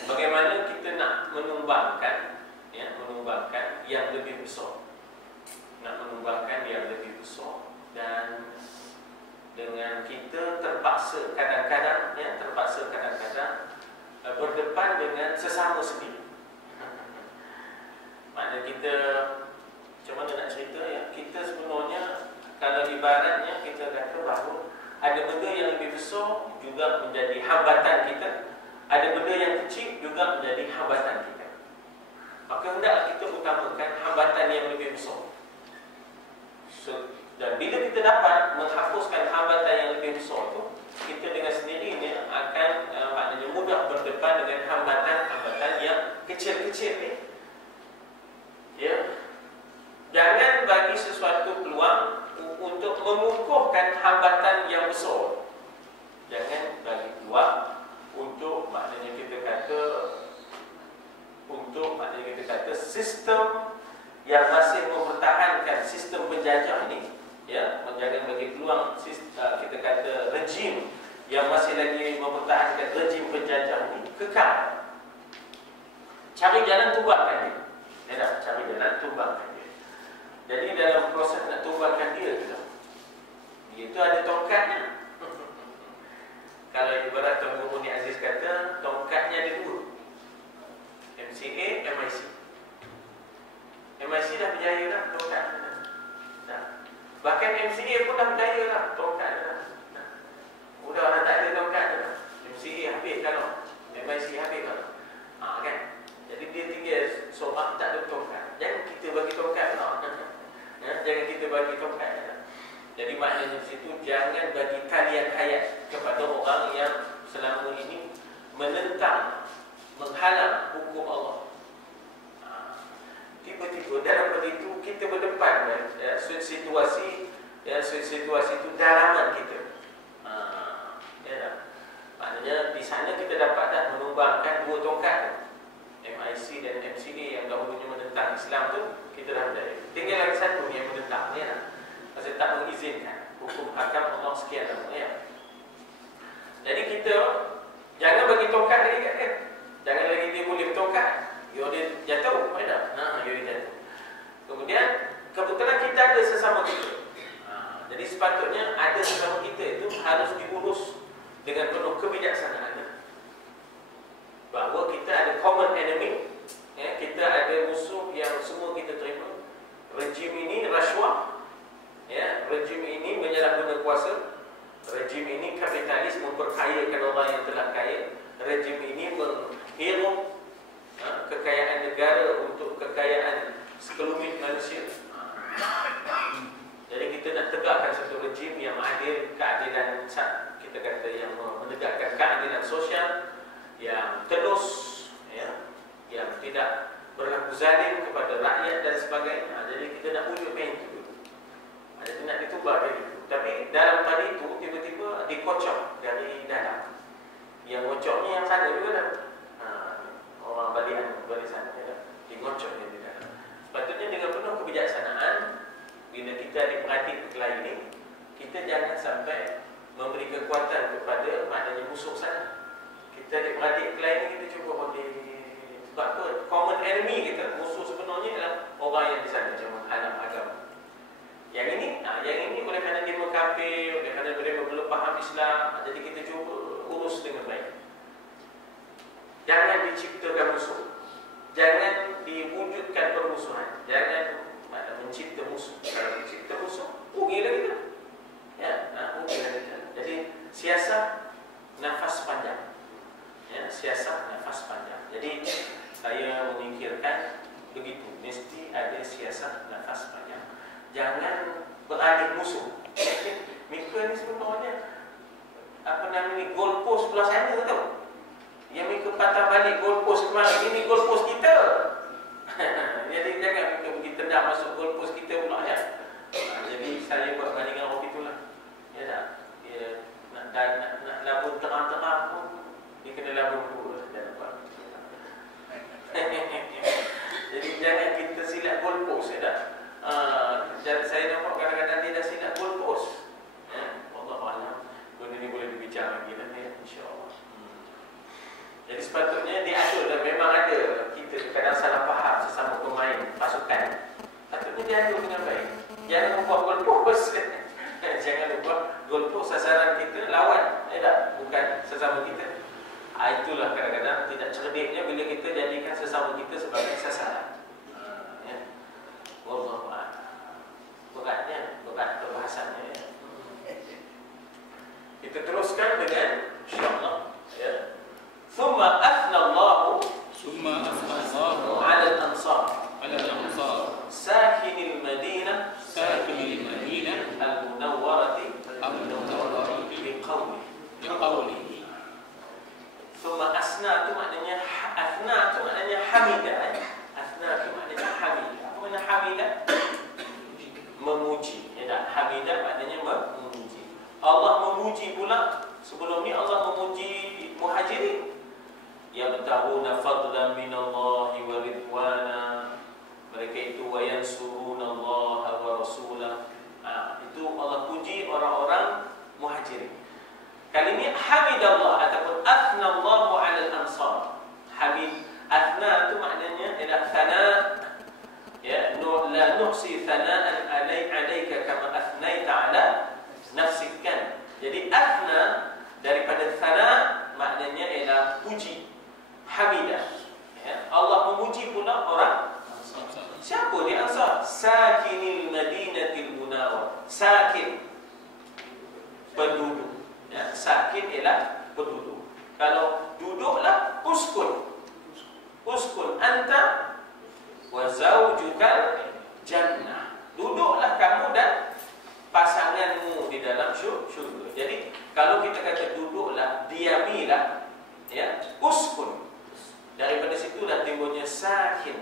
bagaimana kita nak menumbangkan, ya, menumbangkan yang lebih besar, nak menumbangkan yang lebih besar, dan dengan kita terpaksa kadang-kadang, ya, terpaksa kadang-kadang berdepan dengan sesama sendiri. Maknanya kita, macam mana nak cerita, ya, kita sebenarnya kalau ibaratnya kita kata bahawa ada benda yang lebih besar juga menjadi hambatan kita, ada benda yang kecil juga menjadi hambatan kita. Maka hendaklah kita utamakan hambatan yang lebih besar. Dan bila kita dapat menghapuskan hambatan yang lebih besar itu, kita dengan sendirinya akan maknanya mudah berdepan dengan hambatan-hambatan yang kecil-kecil ni. Ya. Jangan bagi sesuatu peluang untuk mengukuhkan hambatan yang besar. Jangan bagi peluang untuk maknanya kita kata sistem yang masih mempertahankan sistem penjajah ini, ya, jangan bagi peluang kita kata rejim yang masih lagi mempertahankan rejim penjajah ini kekal. Cari jalan tumbangkan dia. Ya, cari jalan tumbangkan dia. Jadi dalam proses nak tumbangkan dia itu ada tongkatnya. Kalau ibarat Tuan Guru Ni Aziz kata, tongkatnya ada dua, MCA, MIC. MIC dah berjaya dah, tongkatnya dah. Bahkan MCA pun dah berjaya dah, tongkatnya dah. Udah dah tak ada tongkatnya dah. MCA habis kalau, MIC habis kalau, kan. Jadi dia tinggal seorang tak ada tongkat. Jangan kita bagi tongkat lah. Jangan kita bagi tongkat. Jadi maknanya di situ jangan bagi talian hayat kepada orang yang selama ini menentang, menghalang hukum Allah. Tiba-tiba dalam begitu kita berdepan, ya, situasi itu dalaman kita. Ya, maknanya di sana kita dapat dah menumbangkan dua tongkat, MIC dan MCA yang dahulunya menentang Islam tu kita dah berjaya. Tinggal lagi satu yang menentang, ya. Pasal tak mengizinkan hukum hakam Allah sekian lama, ya. Jadi kita jangan bagi tongkat lagi kat dia. Jangan lagi dia boleh bertongkat. Dia jatuh, mana? Dia jatuh. Kemudian kebetulan kita ada sesama kita. Jadi sepatutnya ada sesama kita itu harus diurus dengan penuh kebijaksanaan. Bahawa kita ada common enemy, ya, kita ada musuh yang semua kita terima. Rejim ini rasuah, ya, rejim ini menyalahguna kuasa, rejim ini kapitalis memperkayakan orang yang telah kaya, rejim ini menghirup menciptakan musuh. Jangan diwujudkan permusuhan. Jangan mencipta musuh. Kalau mencipta musuh, rugilah kita. Ya, rugilah kita. Jadi siasat nafas panjang. Ya, siasat nafas panjang. Jadi saya memikirkan begitu. Mesti ada siasat nafas panjang. Jangan beradik musuh. Mereka ni sebenarnya goalpost sebelah sana tahu. Yang mereka patah balik goalpost kemarin, ini goalpost kita. Jadi jangan mereka pergi tendang masuk goalpost kita pula ya. Jadi saya buat bandingan waktu itulah. Ya tak? Ya, nak labun terang-terang pun dia kena labun dulu dan apa. Jadi jangan kita silap goalpost ya tak? Saya nampak kadang-kadang dia dah silap goalpost. Wallahualam. Benda ni boleh dibincang lagi nanti ya, insya-Allah. Jadi sepatutnya diatur dan memang ada kita kadang salah faham sesama pemain pasukan. Patutnya diatur dengan baik. Jangan buat goalpost. Jangan buat goalpost sasaran kita lawan, tak? Bukan sesama kita. Itulah kadang-kadang tidak cerdiknya bila kita jadikan sesama kita sebagai sasaran. Ya. Wallahualam. Berat perbahasannya ya. Kita teruskan dengan insya-Allah ya. ثم أثنى الله على الأنصار ساكن المدينة المنورة بقوله ثم أثنى itu maknanya hamidah. Athna itu maknanya hamidah. Apa makna hamidah? Memuji. Ya tak? Hamidah maknanya memuji. Allah memuji pula. Sebelum ni Allah memuji muhajirin. Yabtaguna fadlan minallahi wa ridwana. Mereka itu wa yansurunallaha wa rasulahu. Itu Allah puji orang-orang muhajirin. Kali ini hamidallah ataupun athnallahu 'alal ansar. Hamid, athna itu maknanya ialah thana. Ya, la nuhsi thana'an 'alaika kama athnaita 'ala nafsika. Jadi athna daripada thana maknanya ialah puji. Hamidah. Ya, Allah memuji pula orang. Siapa dia Ansar? Sakinil Madinatil Munawwar. Sakin, penduduk. Ya, sakin ialah penduduk. Kalau duduklah uskun. Uskun anta wa zaujukal jannah. Duduklah kamu dan pasanganmu di dalam syurga. Jadi kalau kita kata duduklah, diamilah, ya, uskun. Daripada situ dah timbulnya sakin.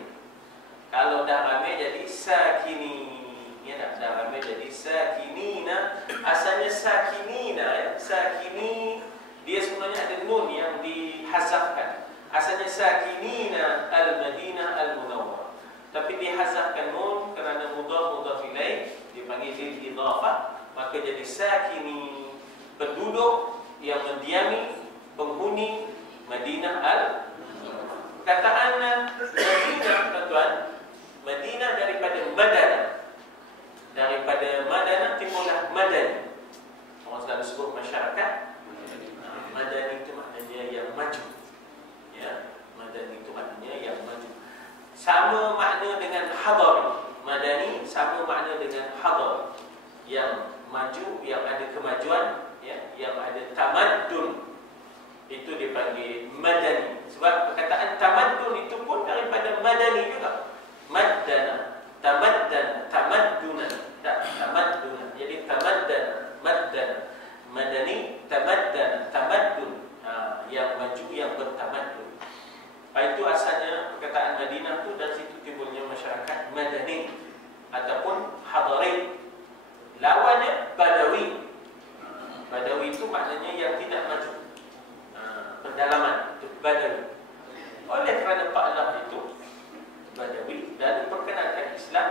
Kalau dah ramai jadi sakini. Ya tak? Dah ramai jadi sakinina. Asalnya sakinina ya. Sakini dia sebenarnya ada nun yang dihazafkan. Asalnya sakinina al-Madinah al-Munawwar. Tapi dihazafkan nun kerana mudhaf ilaih dipanggil lil idhafah, maka jadi sakini, penduduk yang mendiami, penghuni Madinah al-Munawwar. Kataan Madinah, tuan, Madinah daripada Madanah. Daripada Madanah timbullah Madani. Orang selalu sebut masyarakat. Madani itu maknanya yang maju. Ya, Madani itu maknanya yang maju. Sama makna dengan hadari. Madani sama makna dengan hadari. Yang maju, yang ada kemajuan, ya, yang ada tamaddun. Itu dipanggil Madani. Sebab perkataan tamaddun itu pun daripada Madani juga. Maddana, tamaddana, tamaddunan, tamaddunan. Jadi tamaddana, maddana, Madani, tamaddana, tamaddun. Yang maju, yang bertamaddun. Itu asalnya perkataan Madinah itu dari situ timbulnya masyarakat Madani ataupun hadari. Lawannya Badawi. Badawi itu maknanya yang tidak maju. Pendalaman itu Badawi. Oleh kerana Pak Allah itu Badawi dan perkenalkan Islam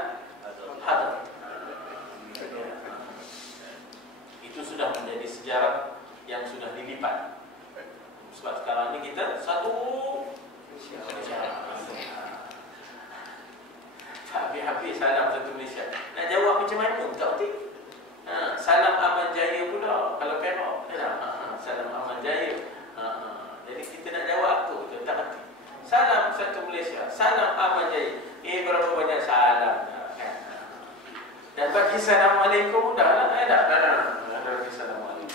hadar. Itu sudah menjadi sejarah yang sudah dilipat. Sebab sekarang ini kita satu habis-habis salam satu Malaysia. Nak jawab macam mana? Tak betul. Salam Ahmad Jaya pula kalau Perak. Salam Ahmad Jaya. Jadi kita nak jawab apa? Kita tak hati. Malaysia. Salam Ahmad Jai. Berapa banyak salam kan? Dan bagi Assalamualaikum dah lah. Dah bagi Assalamualaikum.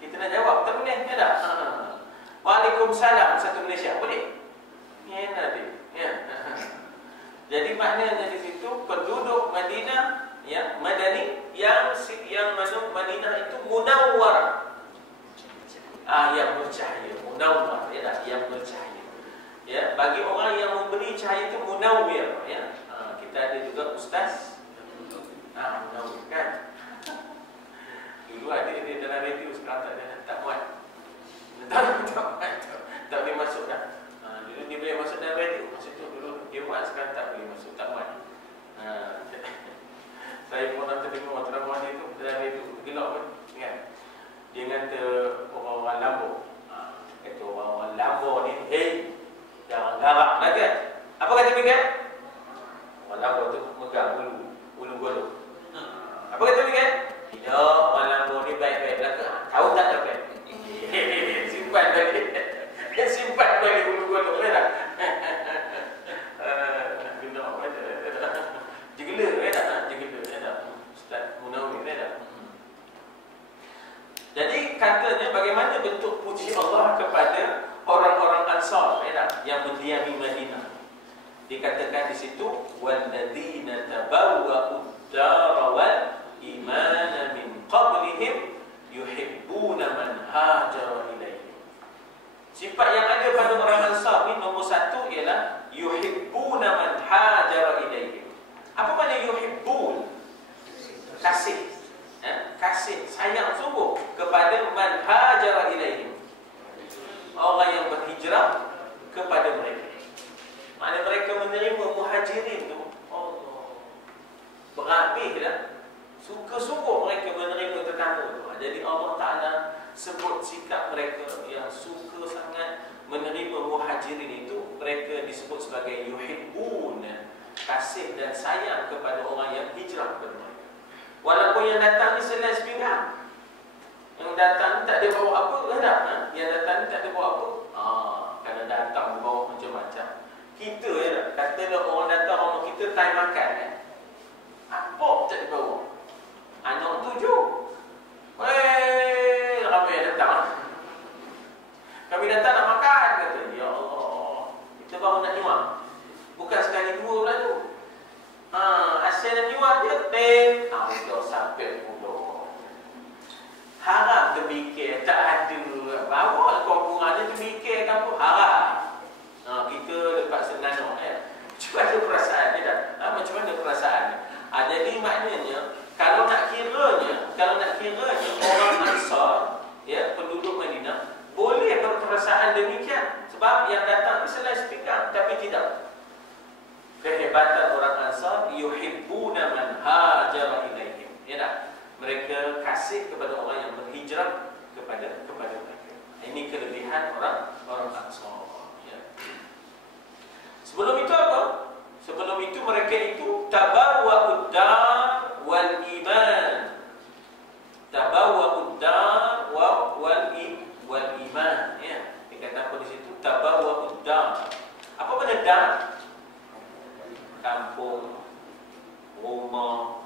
Kita nak jawab tak boleh? Dah. Waalaikumsalam satu Malaysia boleh? Ya tadi. Ya. Jadi maknanya di situ penduduk Madinah, ya, Madani yang masuk Madinah itu munawwar. Yang bercahaya, munawwar, ya dah, yang bercahaya. Ya, bagi orang yang memberi cahaya itu munawwir, ya. Kita ada juga ustaz munawwir kan. Dulu ada di dalam radio, sekarang tak muat. Tak boleh masuk dah. Dulu dia boleh masuk dalam radio, masa tu dulu dia buat, sekarang tak boleh masuk, tak muat. Saya pernah terdengar ceramah dia tu dalam radio, gelap kan? Dia kata orang-orang Lambor. Kata orang-orang Lambor ni, jangan garap lah kan? Apa kata dia kan? Orang Lambor tu megang ulu golok. Apa kata dia kan? Tidak, orang Lambor ni baik-baik belakang. Tahu tak dapat? Simpan balik. Dia simpan balik ulu golok ni lah. Guna apa dah? Jegela ni dah. Jegela ni dah. Ustaz Munawwir ni dah. Jadi katanya bagaimana bentuk puji Allah kepada orang-orang Ansar yang mendiami Madinah. Dikatakan di situ walladzina tabawwa'ud dara wal imana min qablihim yuhibbuna man hajara ilaihim. Sifat yang ada pada orang Ansar ni nombor satu ialah yuhibbuna man hajara ilaihim. Apa makna yuhibbun? Kasih. Kasih, sayang sungguh kepada man hajara ilaihim, orang yang berhijrah kepada mereka. Maknanya mereka menerima muhajirin tu, berhabislah, suka sungguh mereka menerima tetamu tu. Jadi Allah Ta'ala sebut sikap mereka yang suka sangat menerima muhajirin itu, mereka disebut sebagai yuhibbun, kasih dan sayang kepada orang yang hijrah kepada mereka. Walaupun yang datang ni selai sepinggang, yang datang ni tak ada bawa apa dah, yang datang ni tak ada bawa apa. Kadang datang bawa macam-macam. Kita katalah orang datang rumah kita time makan apa tak dibawa? Anak 7. Ramai yang datang. Kami datang nak makan, kata, ya Allah, kita baru nak nyuap. Bukan sekali dua pula tu. Asyik nak nyuap je, dah sampai puluh. Haram terfikir, tak ada. Bawa kumpulan ni terfikir kamu haram. Kita lepas senang macam mana perasaan dia dah? Macam mana perasaan dia? Jadi maknanya kalau nak kiranya orang Ansar, ya, penduduk Madinah boleh berperasaan demikian, sebab yang datang ni selai sepinggang, tapi tidak. Kehebatan orang Ansar, yuhibbuna man hajara ilaihim. Ya tak? Mereka kasih kepada orang yang berhijrah kepada mereka. Ini kelebihan orang Ansar. Ya. Sebelum itu apa? Sebelum itu mereka itu tabawwa'ud dar wal iman. Tabawwa'ud dar wal iman. Ya. Dikata apa di situ? Tabawwa'ud dar. Apa benda dar? Kampung, rumah,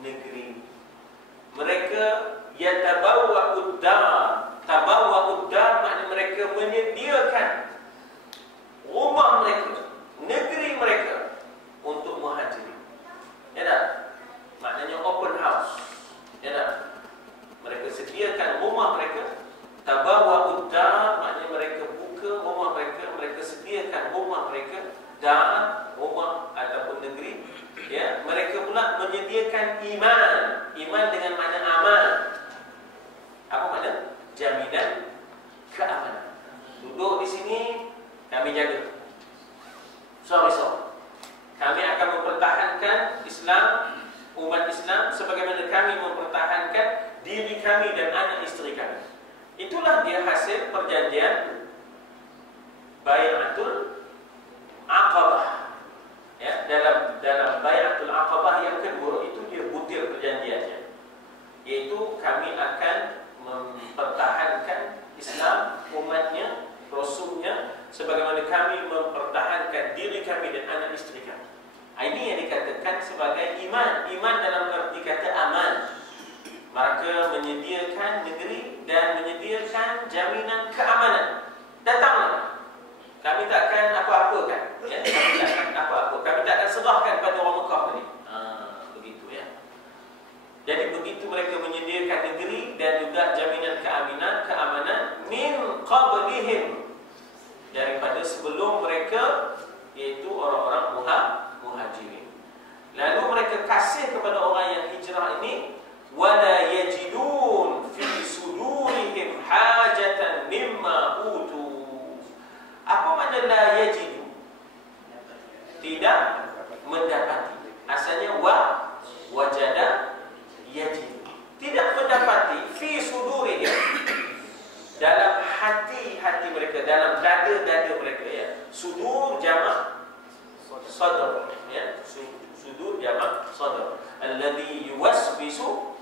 negeri. Mereka yatabawwa'ud dar. Tabawwa'ud dar maknanya mereka menyediakan rumah mereka, negeri mereka untuk muhajirin. Ya tak? Maknanya open house. Ya tak? Mereka sediakan rumah mereka. Tabawwa'ud dar maknanya mereka buka rumah mereka, mereka sediakan rumah mereka dan rumah ataupun negeri. Ya, mereka pula menyediakan iman dengan makna aman. Apa makna? Jaminan keamanan. Duduk di sini, kami jaga. Sorry. Kami akan mempertahankan Islam, umat Islam, sebagaimana kami mempertahankan diri kami dan anak isteri kami. Itulah dia hasil perjanjian Bai'atul Aqabah. Ya, dalam Bai'atul Aqabah yang kedua itu dia butir perjanjiannya, yaitu kami akan mempertahankan Islam, umatnya, Rasulnya, sebagaimana kami mempertahankan kami dan anak isteri kami. Ini yang dikatakan sebagai iman. Iman dalam arti kata aman. Maka menyediakan negeri dan menyediakan jaminan keamanan. Datanglah. Kami takkan apa-apa kan? Ya, kami takkan apa-apa. Kami takkan serahkan pada orang Mekah tadi. Begitu ya. Jadi begitu mereka menyediakan negeri dan juga jaminan keamanan min qablihim, daripada sebelum mereka, iaitu orang-orang muhajirin. Lalu mereka kasih kepada orang yang hijrah ini, wala yajidun fi sudurihim hajatan mimma utu. Apa makna la yajidu? Tidak mendapati. Asalnya wajada yajidu. Tidak mendapati fi sudurihim, dalam hati-hati mereka, dalam dada-dada mereka ya. Sudur jamak sadr ya. Sudur jamak sadr. Alladhi yuwaswisu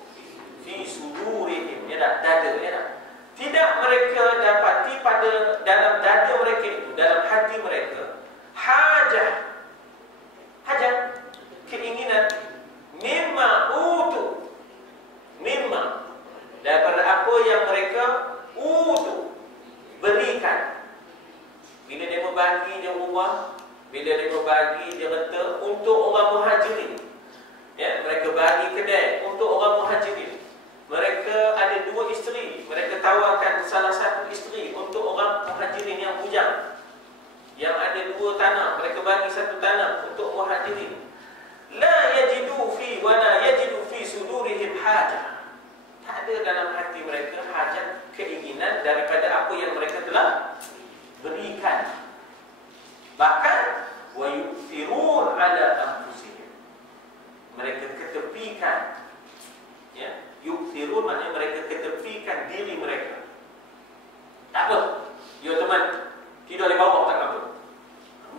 fi sudurihim, ya tak? Dada, ya tak? Tidak mereka dapati pada dalam dada mereka itu, dalam hati mereka, hajat, keinginan, mimma utu, mimma, daripada apa yang mereka utu, berikan. Bila dia membagi dia rumah, bila dia membagi dia reta untuk orang muhajirin, ya, mereka bagi kedai untuk orang muhajirin. Mereka ada 2 isteri, mereka tawarkan salah satu isteri untuk orang muhajirin yang bujang. Yang ada 2 tanah, mereka bagi 1 tanah untuk muhajirin. La yajidu fi wa la yajidu fi sudurihim hajah. Tak ada dalam hati mereka hajat, keinginan daripada apa yang mereka telah berikan. Bahkan wa yu'thirun ala anfusihim, mereka ketepikan, ya. Yu'thirun maknanya mereka ketepikan diri mereka. Tak apa, ya teman, tidur di bawah tak apa,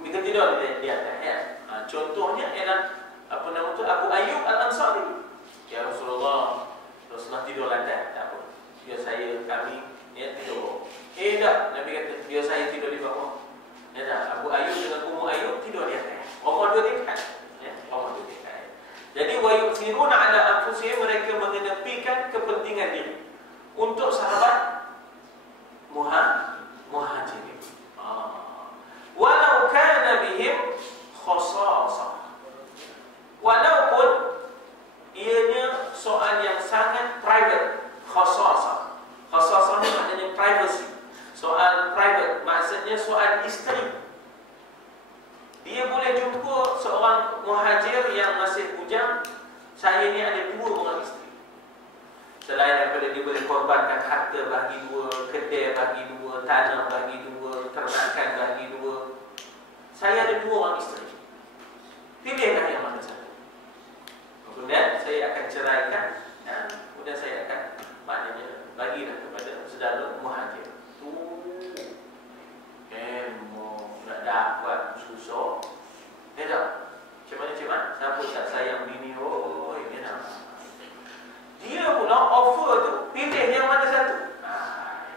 kita tidur di atas ya. Contohnya ialah apa nama tu, Abu Ayyub Al-Ansari. Ya Rasulullah tidur lantai, tak apa, biar kami ya tidur. Tak, Nabi kata biar saya tidur di bawah. Ya tak, Abu Ayyub dengan Ummu Ayyub tidur di atas. Orang 2 tingkat, ya, orang 2 tingkat. Jadi wa yu'thiruna ala anfusihim, mereka mengedepikan kepentingan diri untuk sahabat muhajirin. Walau kana bihim khasasah, walaupun ianya soal yang sangat private. Khasasah ni maknanya privacy, soal private, maksudnya soal isteri. Dia boleh jumpa seorang muhajir yang masih bujang, saya ni ada 2 orang isteri. Selain daripada dia boleh korbankan harta bagi 2, kedai bagi 2, tanah bagi 2, ternakan bagi 2, saya ada 2 orang isteri. Pilihlah yang mana satu. Kemudian saya akan ceraikan, kemudian saya akan maknanya bagilah kepada saudara muhajir. Nak dapat susah. Ya tak? Macam mana? Siapa tak sayang bini? Dia pula offer tu, pilih yang mana satu.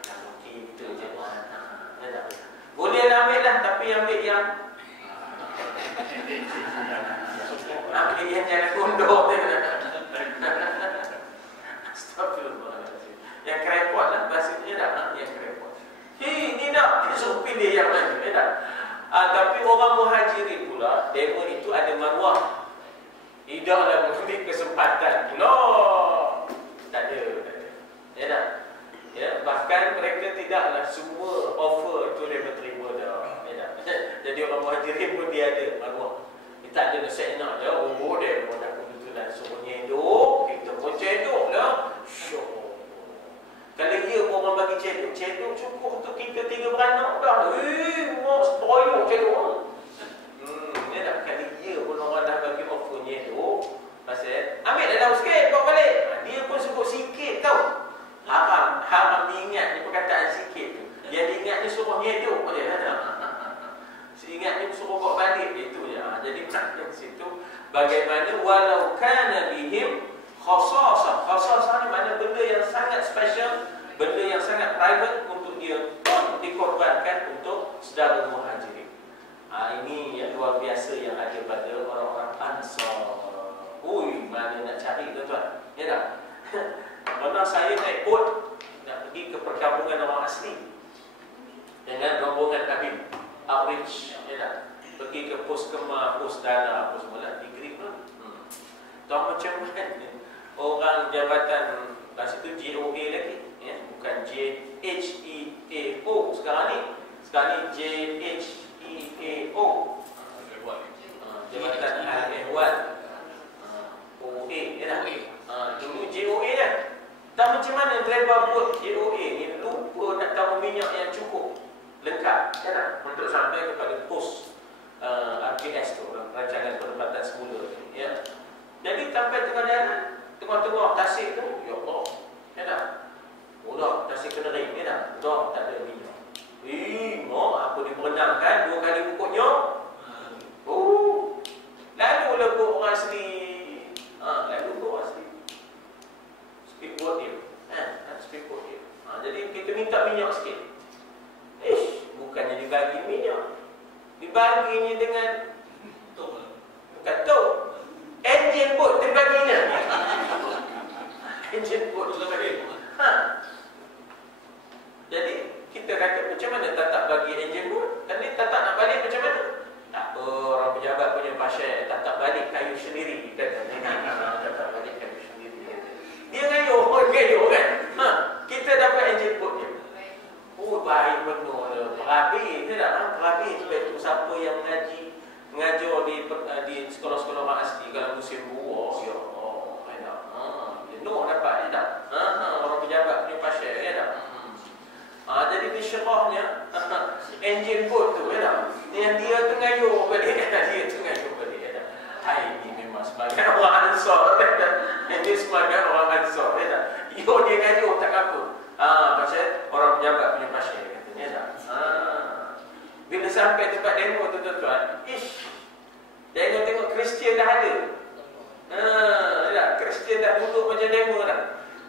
Kalau kita je mana? Ya tak? Boleh ambil lah, tapi ambil yang jangan kondor. Astagfirullahaladzim. Yang kerepot lah, bahasanya tak? Yang kerepot. Ini tak, dia suruh pilih yang mana? Ya tak? Tapi orang muhajirin pula, demo itu ada maruah. Tidaklah mengambil kesempatan. No, tak ada. Ya tak? Ya, bahkan mereka tidaklah semua offer itu mereka terima dah. Ya tak? Jadi orang muhajirin pun dia ada maruah. Dia tak ada nasihat nak je. Dia pun dah kebetulan suruh nyeduk, kita pun ceduk lah. Syok. Kalau dia orang bagi ceduk cukup untuk kita 3 beranak dah. Mau sepoyok ceduk. Ni tak, kali dia pun orang dah bagi offer nyeduk. Pasal ambil dah tahu sikit, bawa balik. Dia pun sebut sikit tau. Haram diingat ni perkataan sikit tu. Yang diingat ni suruh nyeduk je. Ingat ni suruh bawa balik. Itu je. Jadi praktik situ bagaimana walau kana bihim khasasah. Khasasah ni mana benda yang sangat special, benda yang sangat private untuk dia pun dikorbankan untuk saudara muhajirin. Ini yang luar biasa. nak cari tuan-tuan. Ya tak? Pernah saya naik bot nak pergi ke perkampungan orang asli dengan rombongan Habib outreach, ya tak? Pergi ke pos kemah, pos dana, pos mula degree pun. Tahu macam mana orang jabatan kat situ JOA lagi, ya, bukan JHEAO sekarang ni. Sekarang ni JHEAO. Jabatan Al-Ehwal OA, ya tak? Dulu JOA kan. Tak macam mana driver bot JOA ni lupa nak tahu minyak yang cukup lengkap, ya tak? Untuk sampai kepada pos RPS tu, rancangan penempatan semula, ya. Jadi sampai tengah jalan, tengah-tengah tasik tu, ya Allah, ya tak? Mula tasik kena ring, ya tak? Dah tak ada minyak. Aku diperenangkan 2 kali pokoknya. Lalu lebuk orang asli. Lalu lebuk orang asli. Speedboat dia. Speedboat dia. Jadi kita minta minyak sikit. Bukannya dibagi minyak. Dibaginya dengan bukan tu. Enjin boat dibaginya. Enjin boat dibaginya. Jadi kita kata macam mana tak bagi enjin boat? Dan ni tak nak balik macam mana? Tak apa, orang pejabat punya pasal tak balik kayu sendiri kata. Tak balik kayu sendiri. Dia ngayuh kan? Kita dapat enjin boat dia. Baik betul. Perabi, dia tak? Perabi sebab itu siapa yang mengajar di sekolah-sekolah orang asli kalau musim buah, ya Allah, jenuh dapat, ya tak? Orang pejabat punya pasal, ya tak? Jadi di syarahnya enjin boat tu, ya tak? Yang dia tengayuh balik, dia tengayuh balik, ya tak? Hai, ini memang sebagai orang Ansar, ya tak? Ini sebagai orang Ansar, ya tak? Dia ngayuh tak apa. Pasal orang pejabat punya pasal, katanya, ya tak? Bila sampai tempat demo tu tuan-tuan, tengok Kristian dah ada. Kristian dah duduk macam demo dah.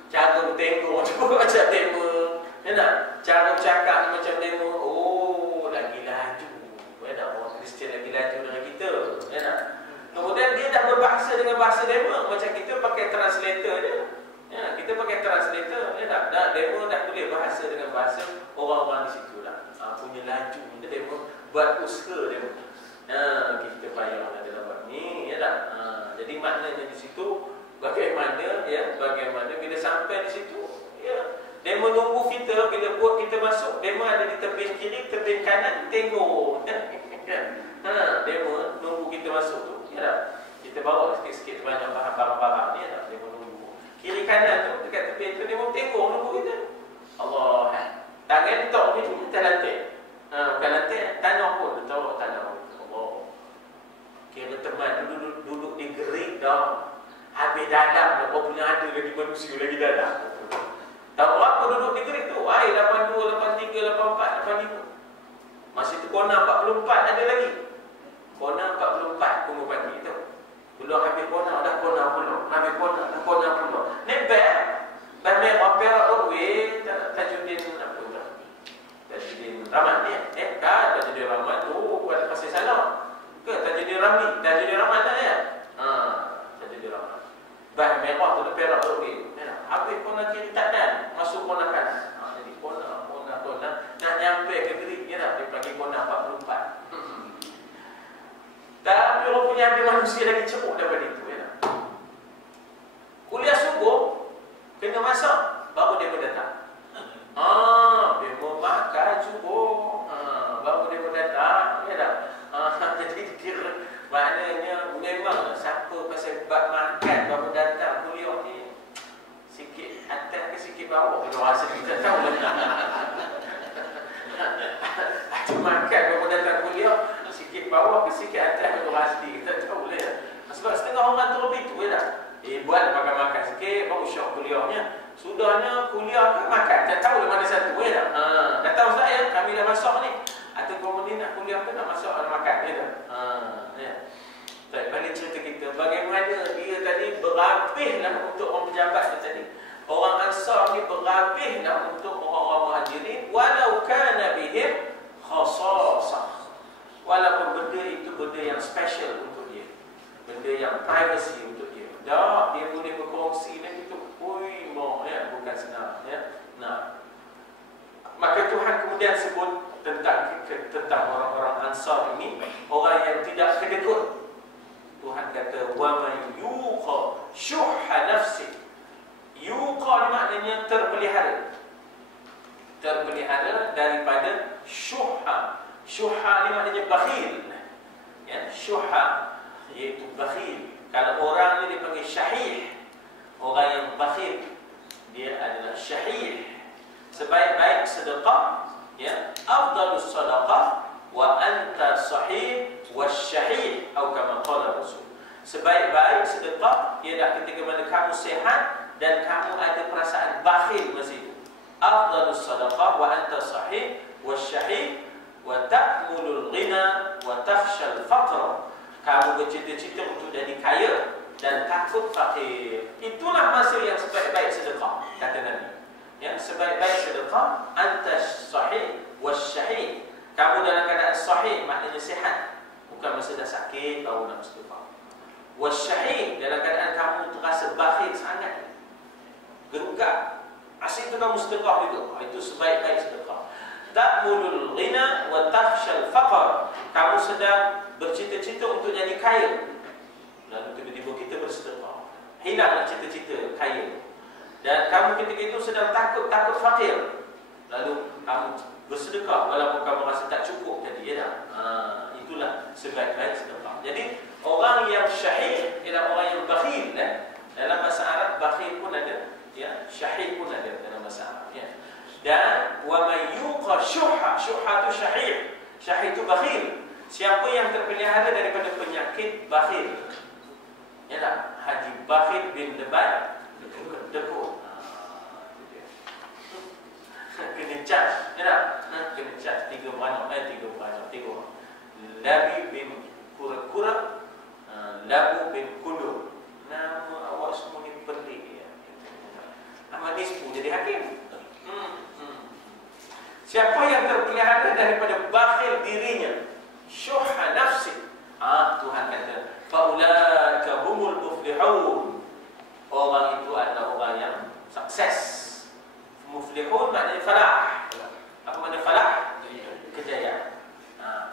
Cara bertengok tu macam demo, ya tak? Cara bercakap macam demo. Lagi laju, ya tak? Orang Kristian lagi laju dengan kita, ya tak? Kemudian dia dah berbahasa dengan bahasa demo. Macam kita pakai translator je. Ya, kita pakai translator, ya tak? Demo dah boleh bahasa dengan bahasa orang-orang di situ lah. Punya laju, kita demo buat usaha demo. Kita payah nak dalam ni, ya tak? Jadi maknanya di situ bagaimana, ya, bagaimana bila sampai di situ, ya, demo nunggu kita bila buat kita masuk. Demo ada di tebing kiri, tebing kanan, tengok. Demo nunggu kita masuk tu, ya tak? Kita bawa sikit-sikit banyak barang-barang ni, ya tak? Demo nunggu. Kiri kanan tu dekat tebing tu, demo tengok nunggu kita. Allah, tangan tok ni kita lantai. Bukan lantai, tanah pun tahu tanah. Allah. Kira teman duduk di gerik dah. Habis dalam, apa punya ada lagi manusia lagi dalam. Tahu apa duduk di gerik tu? Air 82, 83, 84, 85. Masih tu kona 44 ada lagi. Kona 44 kumur pagi tu. Belum habis kona, dah kona puluh. Habis kona, dah kona puluh. Ni dah merah perak roadway, Tajuddin apa tu? Tajuddin Rahman ni. Tajuddin Rahman tu buat pasal salah. Ke Tajuddin Ramli? Tajuddin Rahman tak ya? Tajuddin Rahman. Bah merah tu perak roadway. Habis kona kiri tak dan, masuk kona kanan. Jadi kona. Nak nyampe ke gerik dia dah, dia panggil kona 44. Tapi orang punya ada manusia lagi ceruk daripada itu, ya. Kuliah subuh kena masak baru dia datang. Dia mau makan subuh. Baru dia datang, ya tak? Jadi kira maknanya memang siapa pasal bab makan baru datang kuliah ni sikit atas ke sikit bawah kalau rasa kita tahu lah. Ada makan baru datang kuliah sikit bawah ke sikit atas kalau rasa kita tahu lah. Sebab setengah orang tu lebih tu, ya tak? Buat makan-makan sikit baru syok kuliahnya. Sudahnya kuliah ke makan, tak tahu mana satu, ya tak? Dah tahu saya, kami dah masak ni. Atau kemudian nak kuliah ke nak masak atau makan, ya tak? Ya. Baik, balik cerita kita. Bagaimana dia tadi berhabislah untuk orang pejabat dia tadi. Orang Ansar ni berhabislah untuk orang-orang Muhajirin. Walau kana bihim khasasah. Walaupun benda itu benda yang special untuk dia. Benda yang privacy untuk dia. Tak, dia boleh berkongsi lagi tu. Ui, mau ya, bukan senang ya. Nah, maka Tuhan kemudian sebut tentang orang-orang Ansar ini, orang yang tidak kedekut. Tuhan kata, wa man yuqa syuhha nafsi. Yuqa maknanya terpelihara. Terpelihara daripada syuhha. Syuhha ni maknanya bakhil. Ya, syuhha iaitu bakhil. Kalau orang ni dipanggil syahih, orang yang bakhil, dia adalah syahih. Sebaik-baik sedekah, ya, afdalus sadaqah wa anta sahih wasyahih, atau kama qala Rasul. Sebaik-baik sedekah ialah ketika mana kamu sehat dan kamu ada perasaan bakhil masa itu. Afdalus sadaqah wa anta sahih wasyahih wa ta'mulul ghina wa takhshal faqr. Kamu bercita-cita untuk jadi kaya dan takut fakir. Itulah masa yang sebaik-baik sedekah, kata Nabi. Ya, sebaik-baik sedekah anta sahih wasyahih. Kamu dalam keadaan sahih, maknanya sehat. Bukan masa dah sakit baru nak sedekah. Wasyahih, dalam keadaan kamu terasa bakhil sangat, gerugak, asyik tu kamu sedekah juga. Itu sebaik-baik sedekah. Ta'mulul ghina wa takhshal faqr. Kamu sedang bercita-cita untuk jadi kaya, lalu tiba-tiba kita bersedekah, hilanglah cita-cita kaya. Dan kamu ketika itu sedang takut fakir, lalu kamu bersedekah walaupun kamu rasa tak cukup tadi, ya tak? Itulah sebaik-baik sedekah. Jadi orang yang syahih ialah orang yang bakhil. Dalam bahasa Arab bakhil pun ada, ya, syahih pun ada dalam bahasa Arab, ya. Dan wa may yuqa syuhha, syuhha tu syahih, syahih tu bakhil. Siapa yang terpelihara daripada penyakit bakhil, ya tak? Haji Bakhil bin Lebat dekut. Kena cas, ya tak? Kena cas 3 beranak, 3 orang. Labi bin Kura-Kura, Labu bin Kudur. Nama awak semua ni pelik, ya. Ahmad Nisbu jadi hakim. Siapa yang terpelihara daripada bakhil dirinya, syuhha nafsi, Tuhan kata, faulaika humul muflihun. Orang itu adalah orang yang sukses. Muflihun maknanya falah. Apa makna falah? Kejayaan,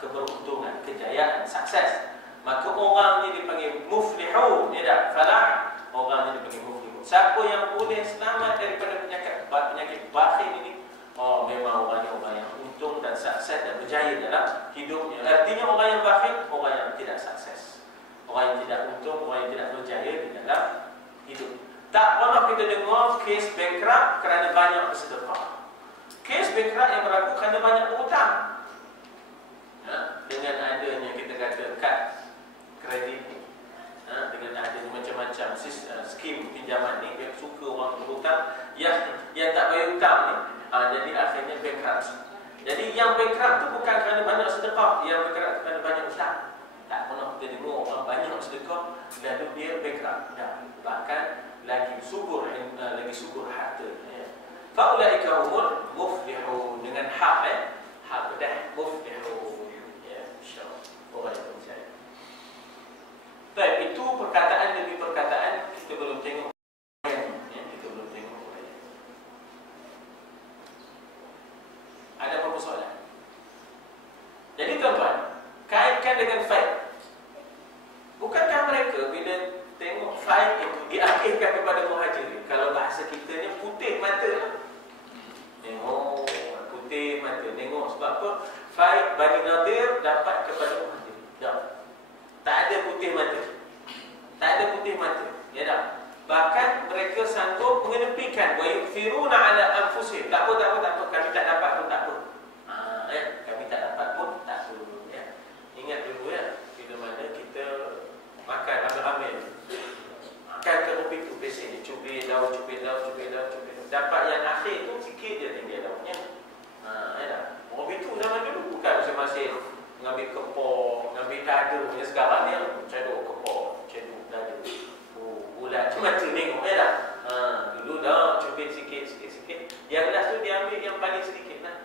keberuntungan, kejayaan, sukses. Maka orang ini dipanggil muflihun, ya tak? Falah, orang ini dipanggil muflihun. Siapa yang boleh selamat daripada penyakit bakhil ini, memang orang yang untung dan sukses dan berjaya dalam hidupnya. Artinya orang yang bakhil, orang yang tidak sukses, orang yang tidak untung, orang yang tidak berjaya di dalam hidup. Tak pernah kita dengar kes bankrupt kerana banyak bersedekah. Kes bankrupt yang berlaku kerana banyak berhutang. Dengan adanya kita kata kad kredit, dengan adanya macam-macam skim pinjaman ni, yang suka orang berhutang, yang tak bayar hutang ni, jadi akhirnya bankrupt. Jadi yang bankrupt tu bukan kerana banyak sedekah, yang bankrupt kerana banyak hutang. Tak pernah kita dengar orang banyak sedekah lalu dia bankrupt. Bahkan lagi subur harta. Faulaika humul muflihun, dengan hak hak dah muflihun. Ya, insyaallah. Waalaikumsalam. Baik, itu perkataan demi perkataan, kita belum tengok. Ada apa soalan? Jadi tuan-tuan, kaitkan dengan faid. Bukankah mereka bila tengok faid itu diakhirkan kepada muhajirin? Kalau bahasa kita ni putih mata. Tengok putih mata. Tengok sebab apa? Faid Bani Nadir dapat kepada muhajirin. Tak ada putih mata. Tak ada putih mata. Ya tak? Bahkan mereka sanggup mengenepikan, wa yufiruna ala anfusihim. Tak apa, kami tak dapat pun tak apa. Kami tak dapat pun tak apa. Ya. Ingat dulu ya, bila mana kita makan ramai-ramai, makan kerupuk itu biasanya cubit daun. Dapat yang akhir tu sikit je tinggal daunnya. Ya tak? Orang itu zaman dulu bukan masing-masing mengambil kepok, mengambil dada. Yang sekarang ni cedok kepok, cedok dada. Bulat macam tengok tak? Dulu dah cubit sikit. Yang last tu dia ambil yang paling sedikit lah.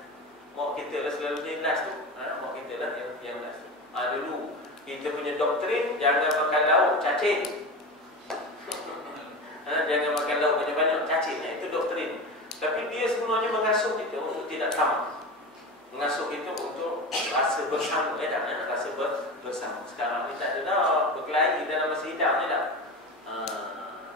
Mak kita lah selalunya last tu. Mak kita lah yang last tu. Dulu kita punya doktrin, jangan makan lauk cacing. Jangan makan lauk banyak-banyak, cacing. Itu doktrin. Tapi dia sebenarnya mengasuh kita untuk tidak tamak. Mengasuh kita untuk rasa bersama. Rasa bersama. Sekarang ni tak ada dah berkelahi dalam masa hidang ni dah.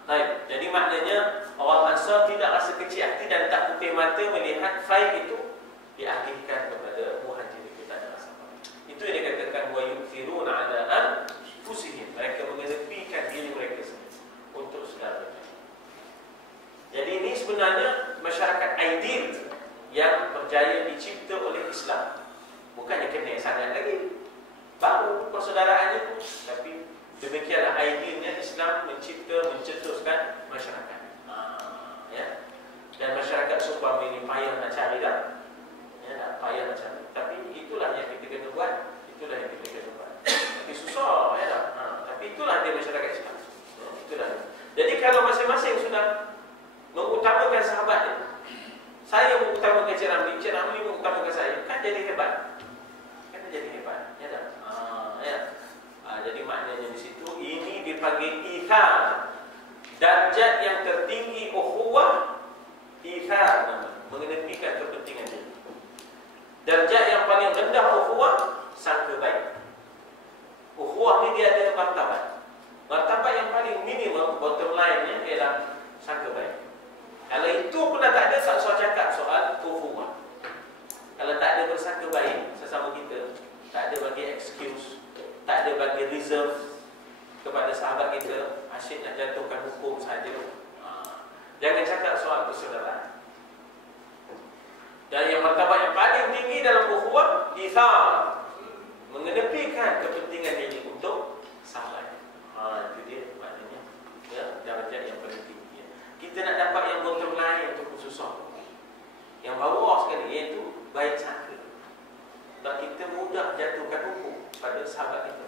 Baik. Jadi maknanya orang Ansar tidak rasa kecil hati dan tak putih mata melihat faid itu dialihkan kepada Muhajirin. Kita ada rasa. Itu yang dikatakan wa yu'thiruna 'ala anfusihim. Mereka mengedepankan diri mereka sendiri untuk saudara. Jadi ini sebenarnya masyarakat ideal yang berjaya dicipta oleh Islam. Bukannya kena sangat lagi. Baru persaudaraannya itu. Tapi demikianlah idealnya Islam mencetuskan masyarakat. Ya. Dan masyarakat supaya ini payah nak cari dah. Ya, payah nak cari. Tapi itulah yang kita kena buat. Itulah yang kita kena buat. Tapi susah, ya dah. Tapi itulah dia masyarakat Islam. Ya, itulah. Jadi kalau masing-masing sudah mengutamakan sahabatnya, saya mengutamakan Cik Ramli mengutamakan saya, kan jadi hebat. Kan jadi hebat. Ya dah. Ya. Jadi maknanya di situ ini dipanggil ithar. Darjat yang tertinggi ukhuwah, ithar namanya, mengedepankan kepentingan diri. Darjat yang paling rendah ukhuwah, sangka baik. Ukhuwah ni dia ada martabat. Martabat yang paling minimum, bottom line-nya ialah sangka baik. Kalau itu pun dah tak ada, tak usah cakap soal ukhuwah. Kalau tak ada bersangka baik sesama kita, tak ada bagi excuse, tak ada bagi reserve kepada sahabat kita, asyik nak jatuhkan hukum saja. Jangan cakap soal persaudaraan. Dan yang martabat yang paling tinggi dalam ukhuwah, ithar, mengedepankan kepentingan diri untuk sahabat. Itu dia maknanya. Ya, darjat yang paling tinggi. Kita nak dapat yang bottom line itu susah. Yang bawah sekali iaitu baik sangka. Dan kita mudah jatuhkan hukum pada sahabat kita.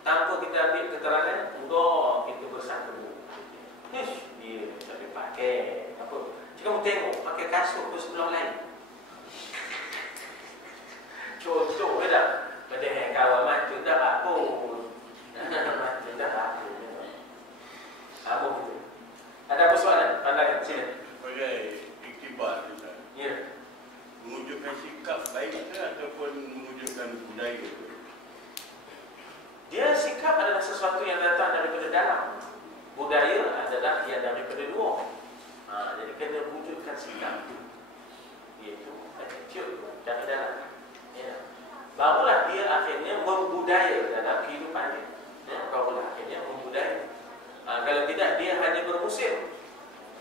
Tanpa kita ambil keterangan, mudah kita bersangka buruk. Dia tak boleh pakai apa. Jika kamu tengok pakai kasut ke sebelah lain. Contoh ke dah. Padahal kawan macam dah apa pun. Macam dah apa pun. Apa pun. Ada apa soalan? Pandangan sini. Sebagai iktibar kita. Ya. Menunjukkan sikap baik ke ataupun menunjukkan budaya? Dia sikap adalah sesuatu yang datang daripada dalam. Budaya adalah yang daripada luar. Jadi kena wujudkan sikap. Iaitu attitude dari dalam. Ya. Barulah dia akhirnya membudaya dalam kehidupannya. Ya. Barulah akhirnya membudaya. Kalau tidak, dia hanya bermusim.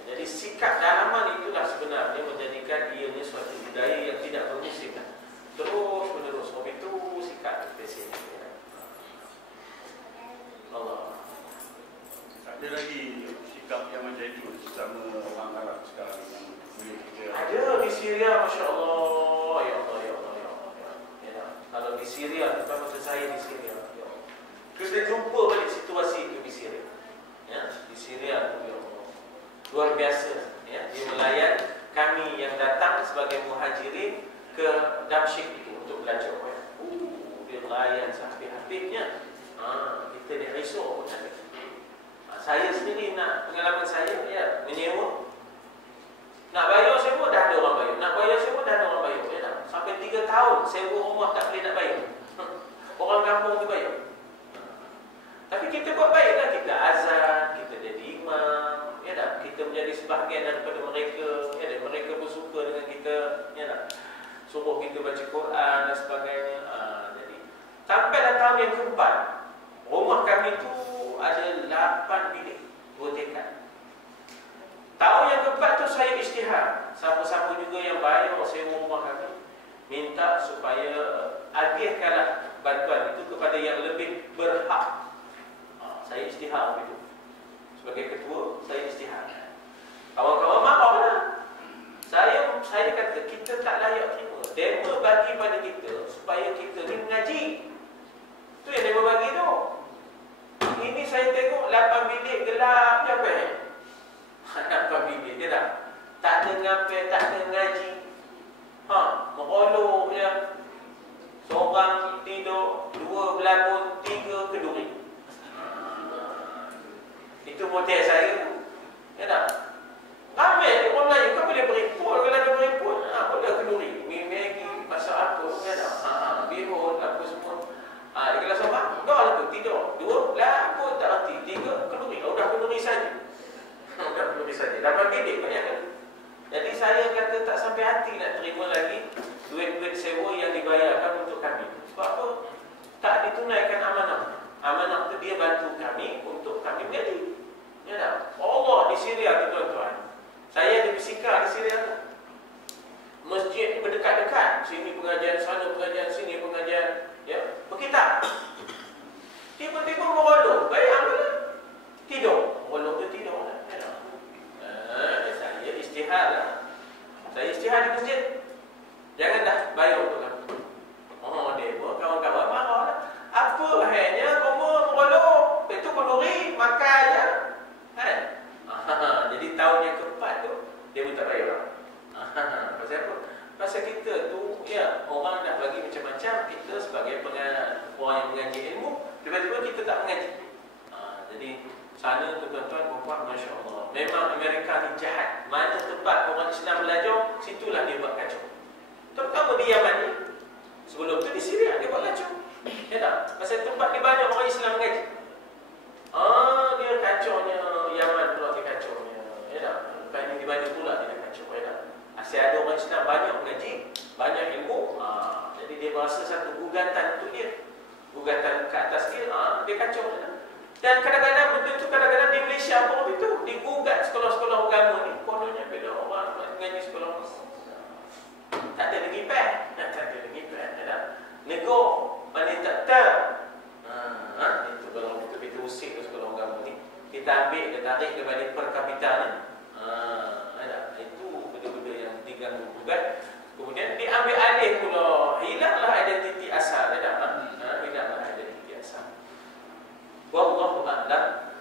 Jadi sikap dalaman itulah sebenarnya menjadikan ianya suatu budaya yang tidak bermusim. Terus menerus. Sebab itu sikap spesial. Allah. Ada lagi sikap yang macam itu sesama orang Arab sekarang yang boleh kita. Ada di Syria, Masya Allah. Ya Allah, ya Allah, ya Allah. Ya. Kalau di Syria, bukan masa saya di Syria. Ya. Kita jumpa balik situasi itu di Syria. Ya, di Syria itu, ya Allah. Luar biasa. Ya. Dia melayan kami yang datang sebagai muhajirin ke Damsyik itu untuk belajar. Dia melayan sehabis-habisnya. Kita ni risau pun ada. Saya sendiri nak pengalaman saya, ya, menyewa. Nak bayar sewa dah ada orang bayar. Nak bayar sewa dah ada orang bayar. Ya, dah. Sampai 3 tahun sewa rumah tak boleh nak bayar. Orang kampung tu bayar. Tapi kita buat baiklah, kita azan, kita jadi imam, ya dah. Kita menjadi sebahagian daripada mereka, ya dah. Mereka pun suka dengan kita, ya dah. Suruh kita baca Quran dan sebagainya. Jadi sampailah tahun yang keempat, rumah kami tu ada 8 bilik, 2 tingkat. Tahun yang keempat tu saya isytihar. Siapa-siapa juga yang bayar sewa rumah kami, minta supaya agihkanlah bantuan itu kepada yang lebih berhak. Saya isytihar begitu. Sebagai ketua, saya isytihar. Kawan-kawan marahlah. Saya kata kita tak layak terima. Dema bagi pada kita supaya kita ni mengaji. Itu yang dema bagi tu. Ini saya tengok 8 bilik gelap je apa? 8 bilik dia dah. Tak ada ngapai, tak ada ngaji. Merolok je. Seorang tidur, 2 berlakon, 3 keduri. Itu model saya. bantu kami untuk kami mengaji. Ya tak? Allah di Syria tu tuan-tuan. Saya di Mesika di Syria tu. Masjid berdekat-dekat. Sini pengajian, sana pengajian, sini pengajian. Ya, berkitab. Tiba-tiba merolong. Bayangkan tidur. Merolong tu tidur. Ya tak? Saya istihad lah. Saya istihad di masjid. Jangan dah bayar untuk kami. Oh, dia pun kawan-kawan marah lah. Apa hanya kamu merolong? Itu kenduri, makan je. Kan? Jadi tahun yang keempat tu, dia pun tak bayar. Pasal apa? Pasal kita tu, ya, orang dah bagi macam-macam. Kita sebagai orang yang mengaji ilmu, tiba-tiba kita tak mengaji. Jadi, sana tu tuan-tuan, puan-puan, Masya Allah. Memang Amerika ni jahat. Mana tempat orang Islam belajar, situlah dia buat kacau. Terutama di Yaman ni. Sebelum tu di Syria dia buat kacau. Ya tak? Pasal tempat ni banyak orang Islam mengaji. Dia kacaunya Yaman pula dia kacaunya. Ya tak? Lepas ni di mana pula dia kacau. Ya tak? Asyik ada orang Islam banyak mengaji, banyak ilmu. Jadi dia berasa satu gugatan untuk dia. Gugatan ke atas dia, dia kacau. Ya tak? Dan kadang-kadang benda tu kadang-kadang di Malaysia pun begitu. Digugat sekolah-sekolah agama ni. Kononnya bila orang mengaji sekolah tak ada lagi pen. Tak ada lagi pen. Ya tak? Nego mana tak. Itu kalau kita usik ke sekolah agama ni, kita ambil dan tarik daripada per kapita ni. Itu benda-benda yang diganggu gugat. Kemudian diambil alih pula. Hilanglah identiti asal. Ya tak? Hilanglah identiti asal. Wallahu a'lam.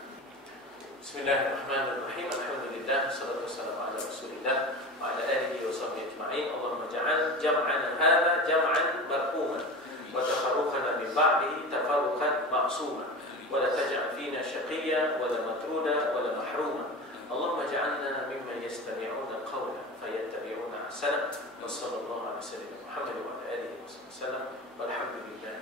Bismillahirrahmanirrahim. Alhamdulillah, wassalatu wassalamu ala Rasulillah wa ala alihi wa sahbihi ajma'in. Allahumma ja'al jam'ana hadha jam'an marhuman wa tafarruqana min ba'dihi tafarruqan ma'suman wa la taj'al fina shaqiyyan wa la matruda wa la mahruma. Allahumma ja'alna mimman yastami'una al-qawla fayattabi'una ahsana. Wa sallallahu ala sayyidina Muhammad wa ala alihi wa sallam. Walhamdulillah.